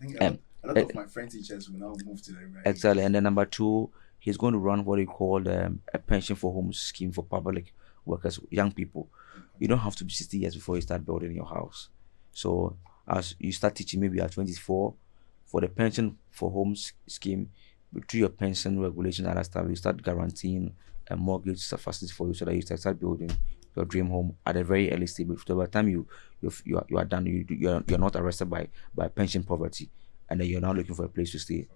I think a lot of my friend teachers will now move to the rural exactly. And then number two, he's going to run what he called a pension for home scheme for public workers, young people. You don't have to be 60 years before you start building your house. So as you start teaching, maybe at 24, for the pension for home scheme, through your pension regulation and other stuff, you start guaranteeing a mortgage facility for you so that you start building your dream home at a very early stage. By the time you you are done. You're not arrested by pension poverty, and then you're now looking for a place to stay.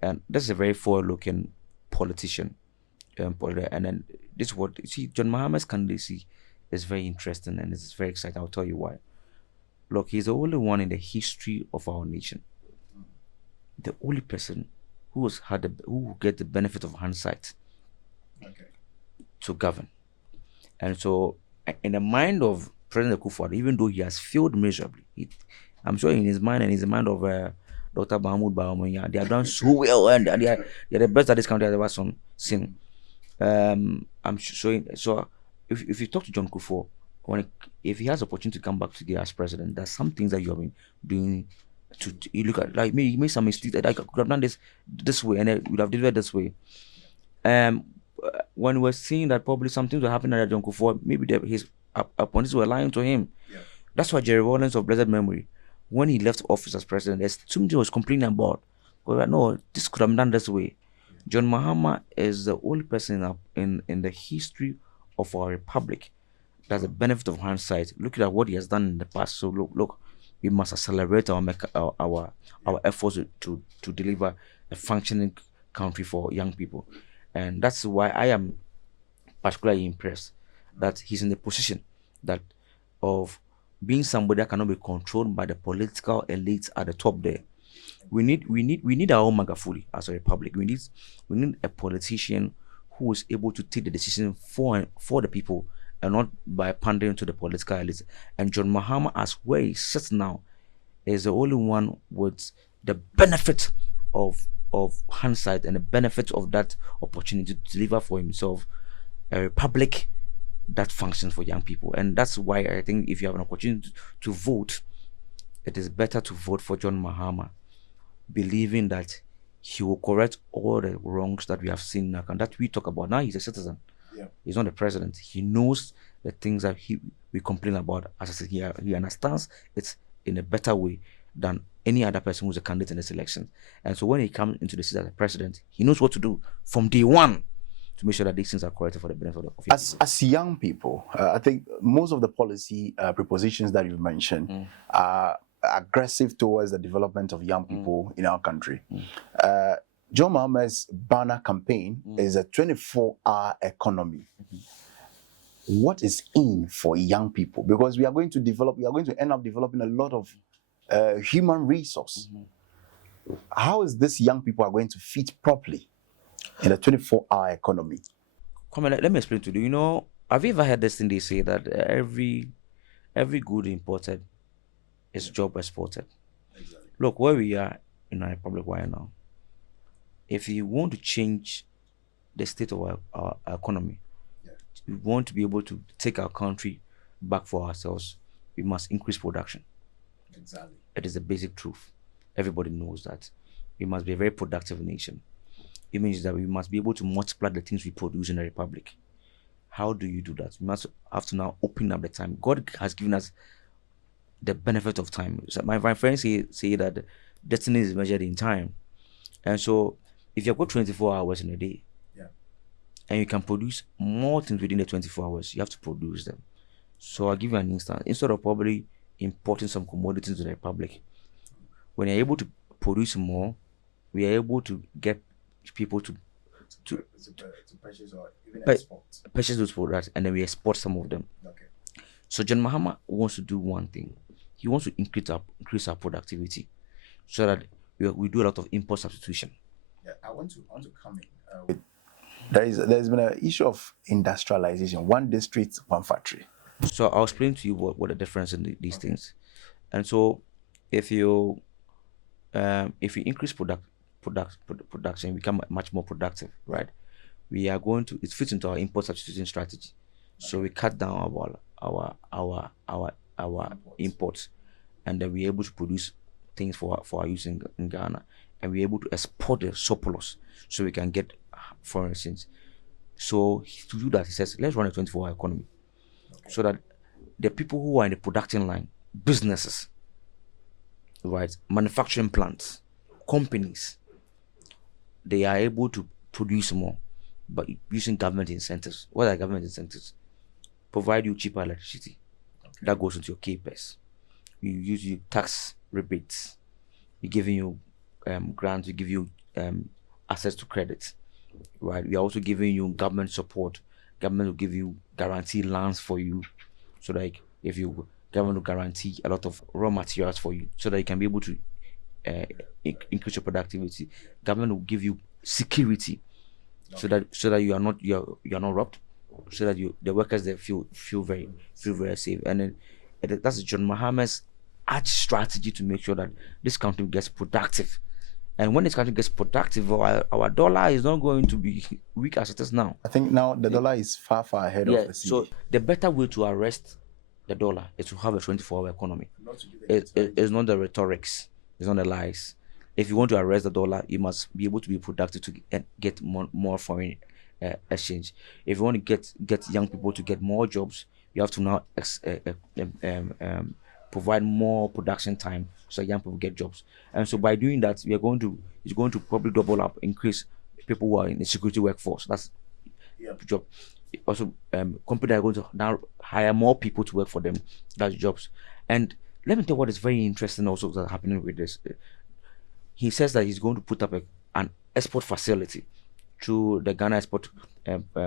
And this is a very forward-looking politician. And then this is what see John Mahama's candidacy is very interesting and it's very exciting. I'll tell you why. Look, he's the only one in the history of our nation, the only person who get the benefit of hindsight to govern. And so, in the mind of President Akufo-Addo, even though he has failed miserably, I'm sure in his mind and in the mind of Dr. Mahmoud Bawumia, they have done so well and they're the best that this country has ever seen. I'm showing so if you talk to John Kufuor, if he has opportunity to come back today as president, there's some things that you have been doing you look at like maybe you made some mistakes that I could have done this way and it would have delivered this way. When we're seeing that probably some things were happening at John Kufuor, maybe his opponents were lying to him. Yeah. That's why Jerry Rawlings of blessed memory, when he left office as president, there's something he was complaining about. But like, no, this could have been done this way. John Mahama is the only person in the history of our republic that has the benefit of hindsight, looking at what he has done in the past. So look, we must accelerate our efforts to deliver a functioning country for young people. And that's why I am particularly impressed that he's in the position that of being somebody that cannot be controlled by the political elites at the top there. We need our own Magafuli as a republic. We need a politician who is able to take the decision for the people and not by pandering to the political elites. And John Mahama, as where he sits now, is the only one with the benefit of hindsight and the benefit of that opportunity to deliver for himself a republic that functions for young people. And that's why I think if you have an opportunity to vote, it is better to vote for John Mahama, believing that he will correct all the wrongs that we have seen now and that we talk about. Now he's a citizen. Yeah. He's not the president. He knows the things that we complain about. As I said, he understands it's in a better way than any other person who's a candidate in this election. And so when he comes into the seat as a president, he knows what to do from day one to make sure that these things are corrected for the benefit of people. As young people, I think most of the policy propositions that you've mentioned are aggressive towards the development of young people in our country. John Mahama's banner campaign is a 24-hour economy. What is in for young people? Because we are going to end up developing a lot of human resource. How is this young people are going to fit properly in a 24-hour economy? Come on, let me explain to you. You know, have you ever heard this thing they say that every good imported is job exported? Exactly. Look, where we are in our republic right now, if you want to change the state of our economy, we want to be able to take our country back for ourselves, we must increase production. Exactly. It is the basic truth. Everybody knows that. We must be a very productive nation. It means that we must be able to multiply the things we produce in the republic. How do you do that? We must have to now open up the time. God has given us the benefit of time. So my friends say that destiny is measured in time. And so if you've got 24 hours in a day, and you can produce more things within the 24 hours, you have to produce them. So I'll give you an instance. Instead of probably importing some commodities to the republic, when you're able to produce more, we are able to get people to purchase or even purchase those products, and then we export some of them. Okay. So John Mahama wants to do one thing. He wants to increase our productivity, so that we do a lot of import substitution. Yeah, I want to come in. There's been an issue of industrialization. One district, one factory. So I'll explain to you what the difference in these things. And so if you increase production, become much more productive, right? We are going to, it fits into our import substitution strategy. So we cut down our imports, and then we're able to produce things for our use in Ghana, and we're able to export the surplus so we can get foreign exchange. So to do that, he says, let's run a 24-hour economy, so that the people who are in the production line, businesses, right, manufacturing plants, companies, they are able to produce more, but using government incentives. What are government incentives? Provide you cheaper electricity, that goes into your CAPEX. We use you tax rebates. We're giving you grants. We give you access to credit. Right. We are also giving you government support. Government will give you guarantee lands for you, so that if you government will guarantee a lot of raw materials for you, so that you can be able to increase your productivity. Government will give you security, so that you are not robbed, so that the workers there feel very safe. And then that's John Mahama's arch strategy to make sure that this country gets productive. And when this country gets productive, our dollar is not going to be weak as it is now. I think now the dollar is far ahead of the CD. So the better way to arrest the dollar is to have a 24-hour economy. It's not the rhetorics, it's not the lies. If you want to arrest the dollar, you must be able to be productive to get more foreign exchange. If you want to get young people to get more jobs, you have to now provide more production time so young people get jobs. And so by doing that, it's going to probably double up, increase people who are in the security workforce. That's job. Also, companies are going to now hire more people to work for them. That's jobs. And let me tell you what is very interesting also that's happening with this. He says that he's going to put up an export facility through the Ghana Export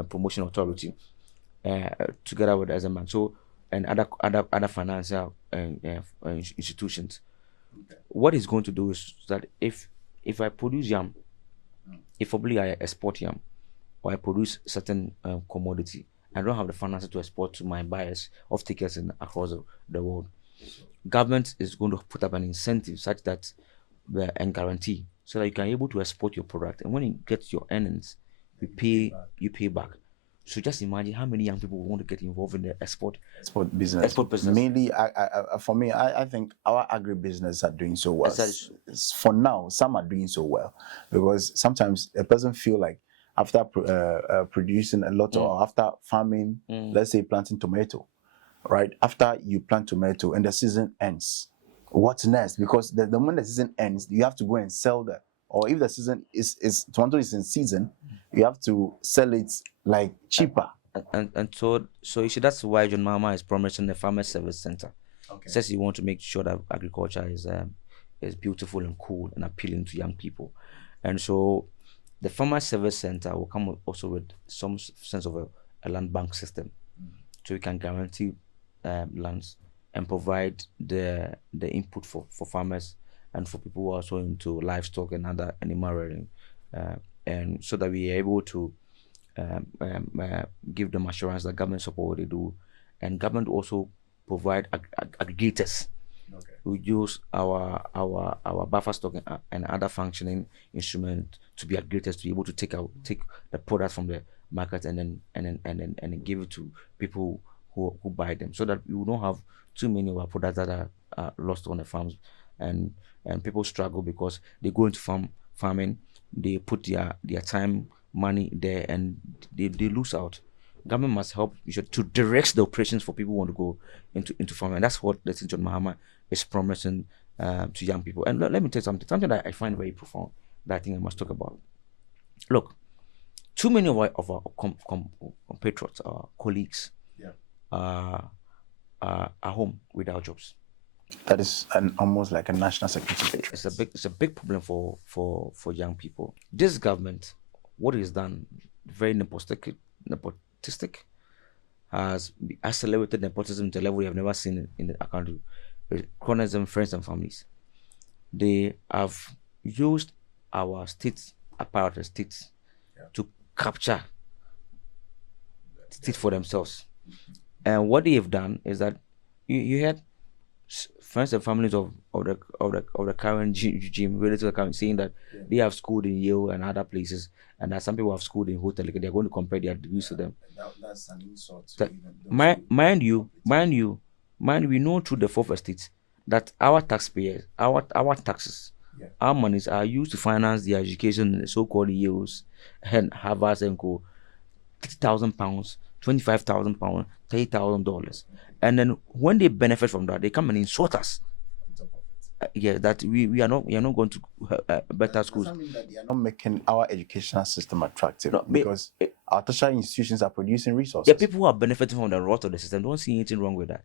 Promotion Authority, together with SMN, so and other financial institutions. Okay. What he's going to do is that if I produce yam, if probably I export yam, or I produce certain commodity, I don't have the finances to export to my buyers, off takers across the world. Government is going to put up an incentive such that and guarantee, so that you can be able to export your product, and when you get your earnings, you pay back. So just imagine how many young people want to get involved in the export business. Mainly, for me, I think our agribusiness are doing so well. For now, some are doing so well, because sometimes a person feel like after producing a lot, or after farming, let's say planting tomato, right? After you plant tomato and the season ends, what's next? Because the moment the season ends, you have to go and sell that. Or if the season is tomato is in season, you have to sell it like cheaper. And so you see, that's why John Mahama is promising the Farmer Service Center. Okay. Says he wants to make sure that agriculture is beautiful and cool and appealing to young people. And so the Farmer Service Center will come also with some sense of a land bank system, so we can guarantee lands and provide the input for farmers and for people who are also into livestock and other animal rearing, and so that we are able to give them assurance that government support what they do, and government also provide aggregators. Okay. We use our buffer stock and other functioning instruments to be aggregators, to be able to take the product from the market and then give it to people who buy them, so that we will not have too many of our products that are lost on the farms, and people struggle because they go into farming, they put their time, money there, and they lose out. Government must help to direct the operations for people who want to go into farming, and that's what the John Mahama is promising to young people. And let me tell you something that I find very profound, that I think I must talk about. Look, too many of our compatriots, our colleagues, are home without jobs. That is almost like a national security interest. It's a big problem for young people. This government, what is done, very nepotistic, has accelerated nepotism to a level we have never seen in our country. Cronyism, friends and families. They have used our states, apparatus states, to capture states for themselves. And what they have done is that you had friends and families of the current regime related to the current, saying that they have schooled in Yale and other places, and that some people have schooled in Hotel. They're going to compare their degrees to them. That's an insult. Mind you, we know through the fourth estate that our taxpayers, our taxes, our monies are used to finance the education in the so-called Yales and Harvards and co. £30,000, £25,000, $30,000, and then when they benefit from that, they come and insult us. That we are not going to better schools. Doesn't mean that they are not making our educational system attractive, because our tertiary institutions are producing resources. The people who are benefiting from the rot of the system don't see anything wrong with that.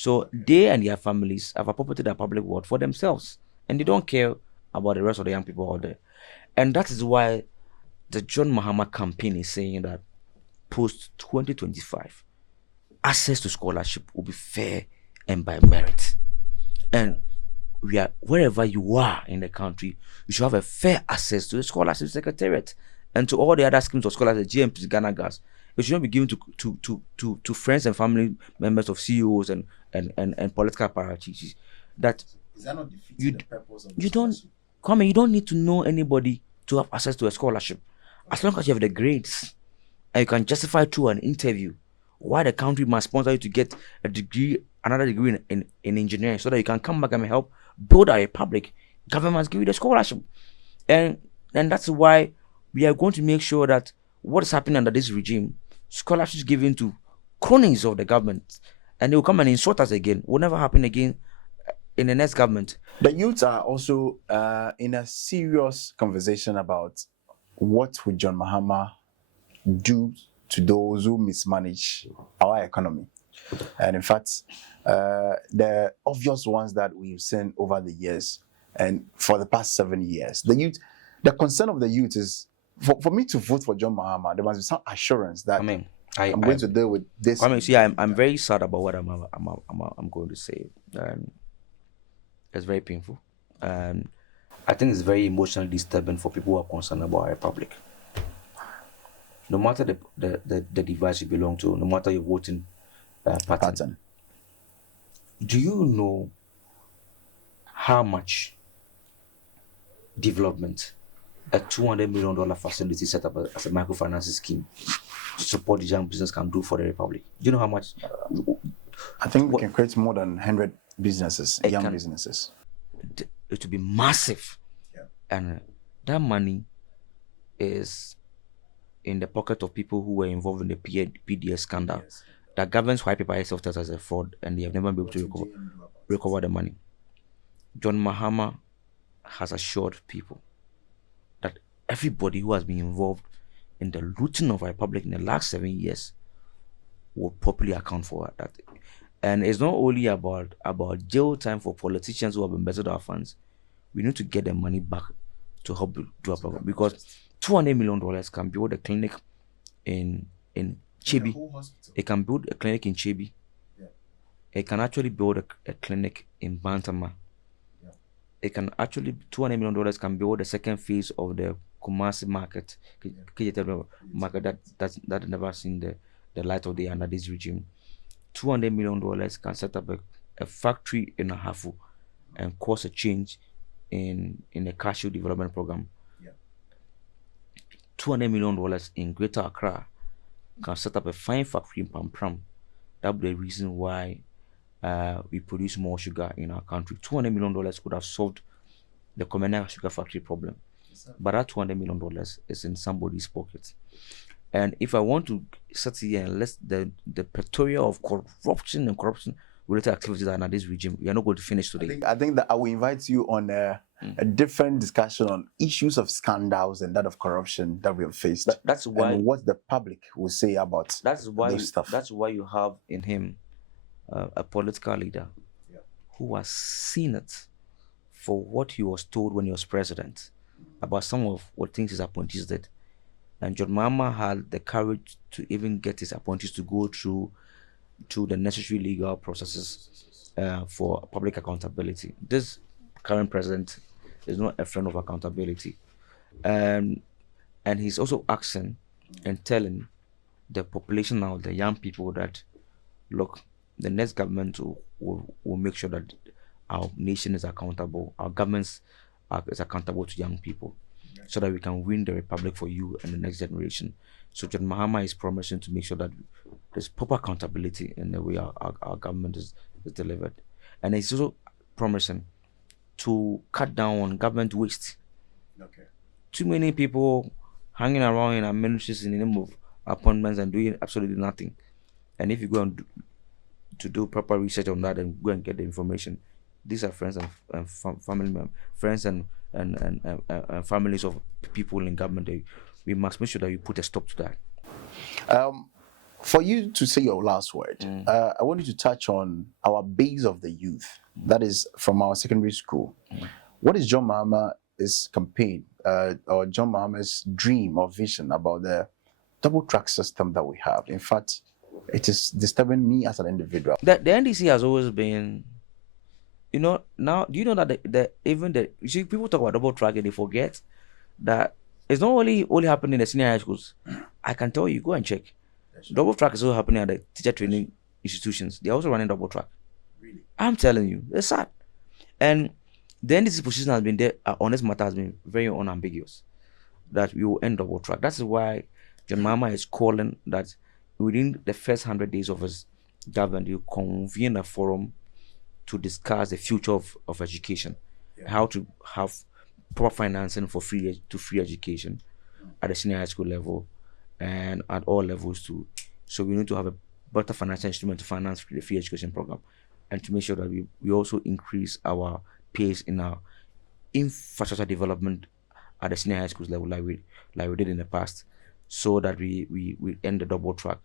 So they and their families have appropriated the public world for themselves, and they don't care about the rest of the young people out there. And that is why the John Mahama campaign is saying that post 2025, access to scholarship will be fair and by merit. And we are wherever you are in the country, you should have a fair access to the scholarship secretariat and to all the other schemes of scholarships, GMPs, Ghana Gas. It should not be given to friends and family members of CEOs and political parties. That Is that not defeating the purpose of you don't come you don't need to know anybody to have access to a scholarship. As long as you have the grades and you can justify through an interview why the country must sponsor you to get a degree, another degree in engineering, so that you can come back and help build our republic. Government must give you the scholarship. And that's why we are going to make sure that what is happening under this regime, scholarships given to cronies of the government, and they will come and insult us again. Will never happen again in the next government. The youths are also in a serious conversation about what would John Mahama do to those who mismanage our economy. And in fact, the obvious ones that we've seen over the years and for the past 7 years, the concern of the youth is for me to vote for John Mahama, there must be some assurance that I'm going to deal with this. I'm very sad about what I'm going to say. It's very painful. I think it's very emotionally disturbing for people who are concerned about our republic. No matter the device you belong to, no matter your voting pattern. Do you know how much development a $200 million facility set up as a microfinance scheme to support the young business can do for the republic? Do you know how much? I think we can create more than 100 businesses, young businesses. It will be massive. Yeah. And that money is in the pocket of people who were involved in the PDS scandal. Yes. That government's white paper itself tells as a fraud, and they have never been able to recover the money. John Mahama has assured people that everybody who has been involved in the looting of our republic in the last 7 years will properly account for that. And it's not only about jail time for politicians who have embezzled our funds. We need to get the money back to help do our program, because $200 million can build a clinic in Chebi. It can build a clinic in Chebi. Yeah. It can actually build a clinic in Bantama. Yeah. It can actually $200 million can build the second phase of the Kumasi market, market that never seen the light of day under this regime. $200 million can set up a factory in Ahafu and cause a change in the cashew development program. Yeah. $200 million in Greater Accra can set up a fine factory in Pampram. That would be the reason why we produce more sugar in our country. $200 million could have solved the communal sugar factory problem. Yes, but that $200 million is in somebody's pocket. And if I want to sit here and list the plethora of corruption related activities under this regime, we are not going to finish today. I think that I will invite you on a different discussion on issues of scandals and that of corruption that we have faced. That's why, and what the public will say about those stuff. That's why you have in him a political leader who has seen it for what he was told when he was president about some of what things his appointees did. And John Mahama had the courage to even get his appointees to go through the necessary legal processes for public accountability. This current president is not a friend of accountability. And he's also asking and telling the population now, the young people, that, look, the next government will make sure that our nation is accountable, our governments is accountable to young people, so that we can win the republic for you and the next generation. So John Mahama is promising to make sure that there's proper accountability in the way our government is delivered. And he's also promising to cut down on government waste. Okay. Too many people hanging around in our ministries in the name of appointments and doing absolutely nothing. And if you go and do proper research on that and go and get the information, these are friends and family members, friends and families of people in government. We must make sure that we put a stop to that. For you to say your last word, I want you to touch on our base of the youth. That is from our secondary school. What is John Mahama's campaign or John Mahama's dream or vision about the double track system that we have? In fact, it is disturbing me as an individual. The NDC has always been, now, do you know that you see, people talk about double track and they forget that it's not only happening in the senior high schools. I can tell you, go and check. Double track is also happening at the teacher training institutions. They're also running double track. Really? I'm telling you, it's sad. And the NDC position has been there on this matter has been very unambiguous that we will end double track. That's why John Mahama is calling that within the first 100 days of his government, you convene a forum to discuss the future of education, how to have proper financing for free education at the senior high school level and at all levels too. So we need to have a better financial instrument to finance the free education program and to make sure that we also increase our pace in our infrastructure development at the senior high schools level like we did in the past, so that we end the double track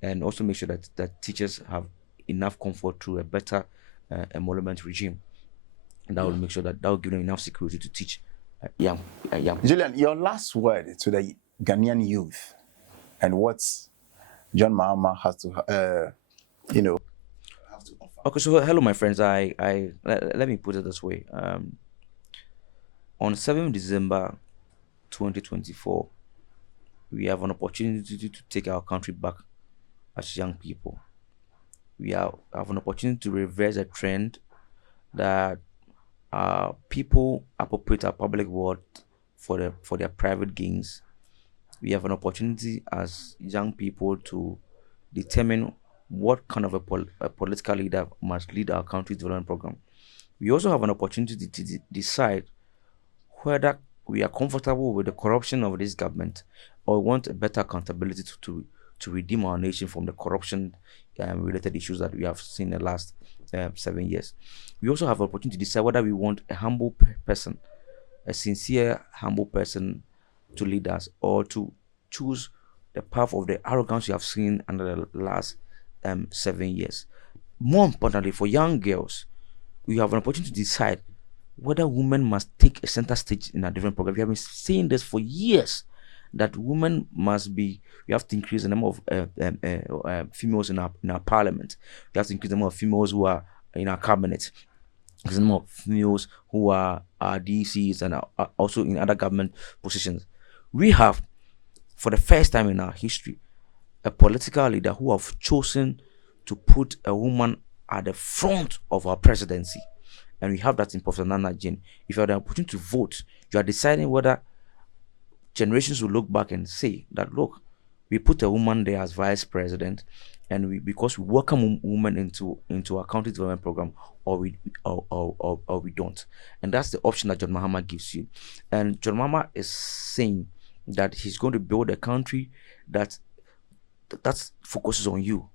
and also make sure that teachers have enough comfort through a better emolument regime. And that will make sure that will give them enough security to teach young. Julian, your last word to the Ghanaian youth and what John Mahama has to, have to offer. Okay, so hello, my friends. Let me put it this way. On 7th December 2024, we have an opportunity to take our country back as young people. We have an opportunity to reverse a trend that people appropriate our public wealth for their private gains. We have an opportunity as young people to determine what kind of a political leader must lead our country's development program. We also have an opportunity to decide whether we are comfortable with the corruption of this government or want a better accountability to redeem our nation from the corruption related issues that we have seen in the last 7 years. We also have an opportunity to decide whether we want a humble person, a sincere, humble person to lead us, or to choose the path of the arrogance we have seen under the last 7 years. More importantly, for young girls, we have an opportunity to decide whether women must take a center stage in a different program. We have been saying this for years, that women must be, we have to increase the number of females in our parliament. We have to increase the number of females who are in our cabinet. There's a number of females who are DCs and are also in other government positions. We have, for the first time in our history, a political leader who have chosen to put a woman at the front of our presidency. And we have that in Professor Nana Jane. If you have the opportunity to vote, you are deciding whether generations will look back and say that, look, we put a woman there as vice president, and because we welcome women into our county development program, or we don't. And that's the option that John Mahama gives you. And John Mahama is saying that he's going to build a country that focuses on you,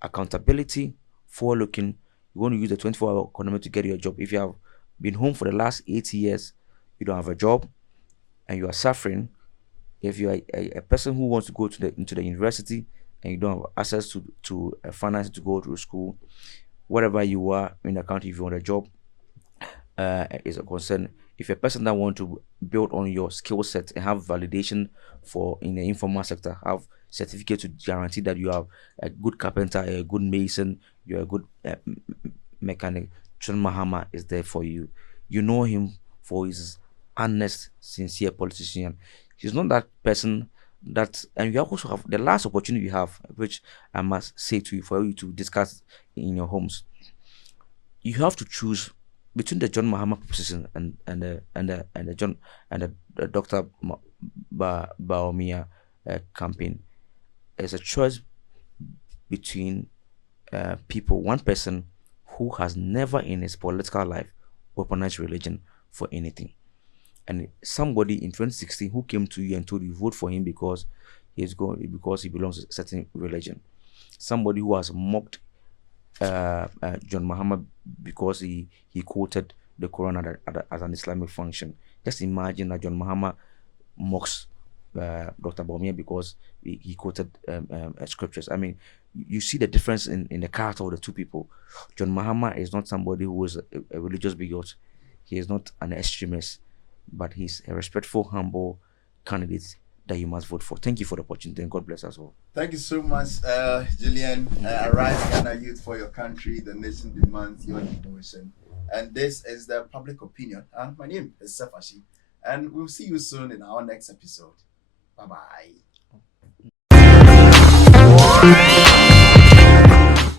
accountability, forward looking. You want to use the 24-hour economy to get your job. If you have been home for the last 80 years, you don't have a job, and you are suffering. If you are a person who wants to go into the university and you don't have access to finance to go to school, wherever you are in the country, if you want a job, is a concern. If a person that want to build on your skill set and have validation for in the informal sector, have certificate to guarantee that you are a good carpenter, a good mason, you're a good mechanic, John Mahama is there for you. You know him for his honest, sincere politician. He's not that person that, and you also have the last opportunity you have, which I must say to you for you to discuss in your homes. You have to choose between the John Mahama proposition and the Dr. Baumia campaign. There's a choice between people, one person who has never in his political life weaponized religion for anything, and somebody in 2016 who came to you and told you vote for him because he belongs to a certain religion. Somebody who has mocked John Mahama because he quoted the Quran as an Islamic function. Just imagine that John Mahama mocks Dr. Bomia because he quoted scriptures. I mean, you see the difference in the character of the two people. John Mahama is not somebody who is a religious bigot. He is not an extremist, but he's a respectful, humble candidate that you must vote for. Thank you for the opportunity, and God bless us all. Thank you so much, Julian. Arise, Ghana youth, for your country. The nation demands your devotion. And this is the public opinion. My name is Sefashi, and we'll see you soon in our next episode. Bye bye.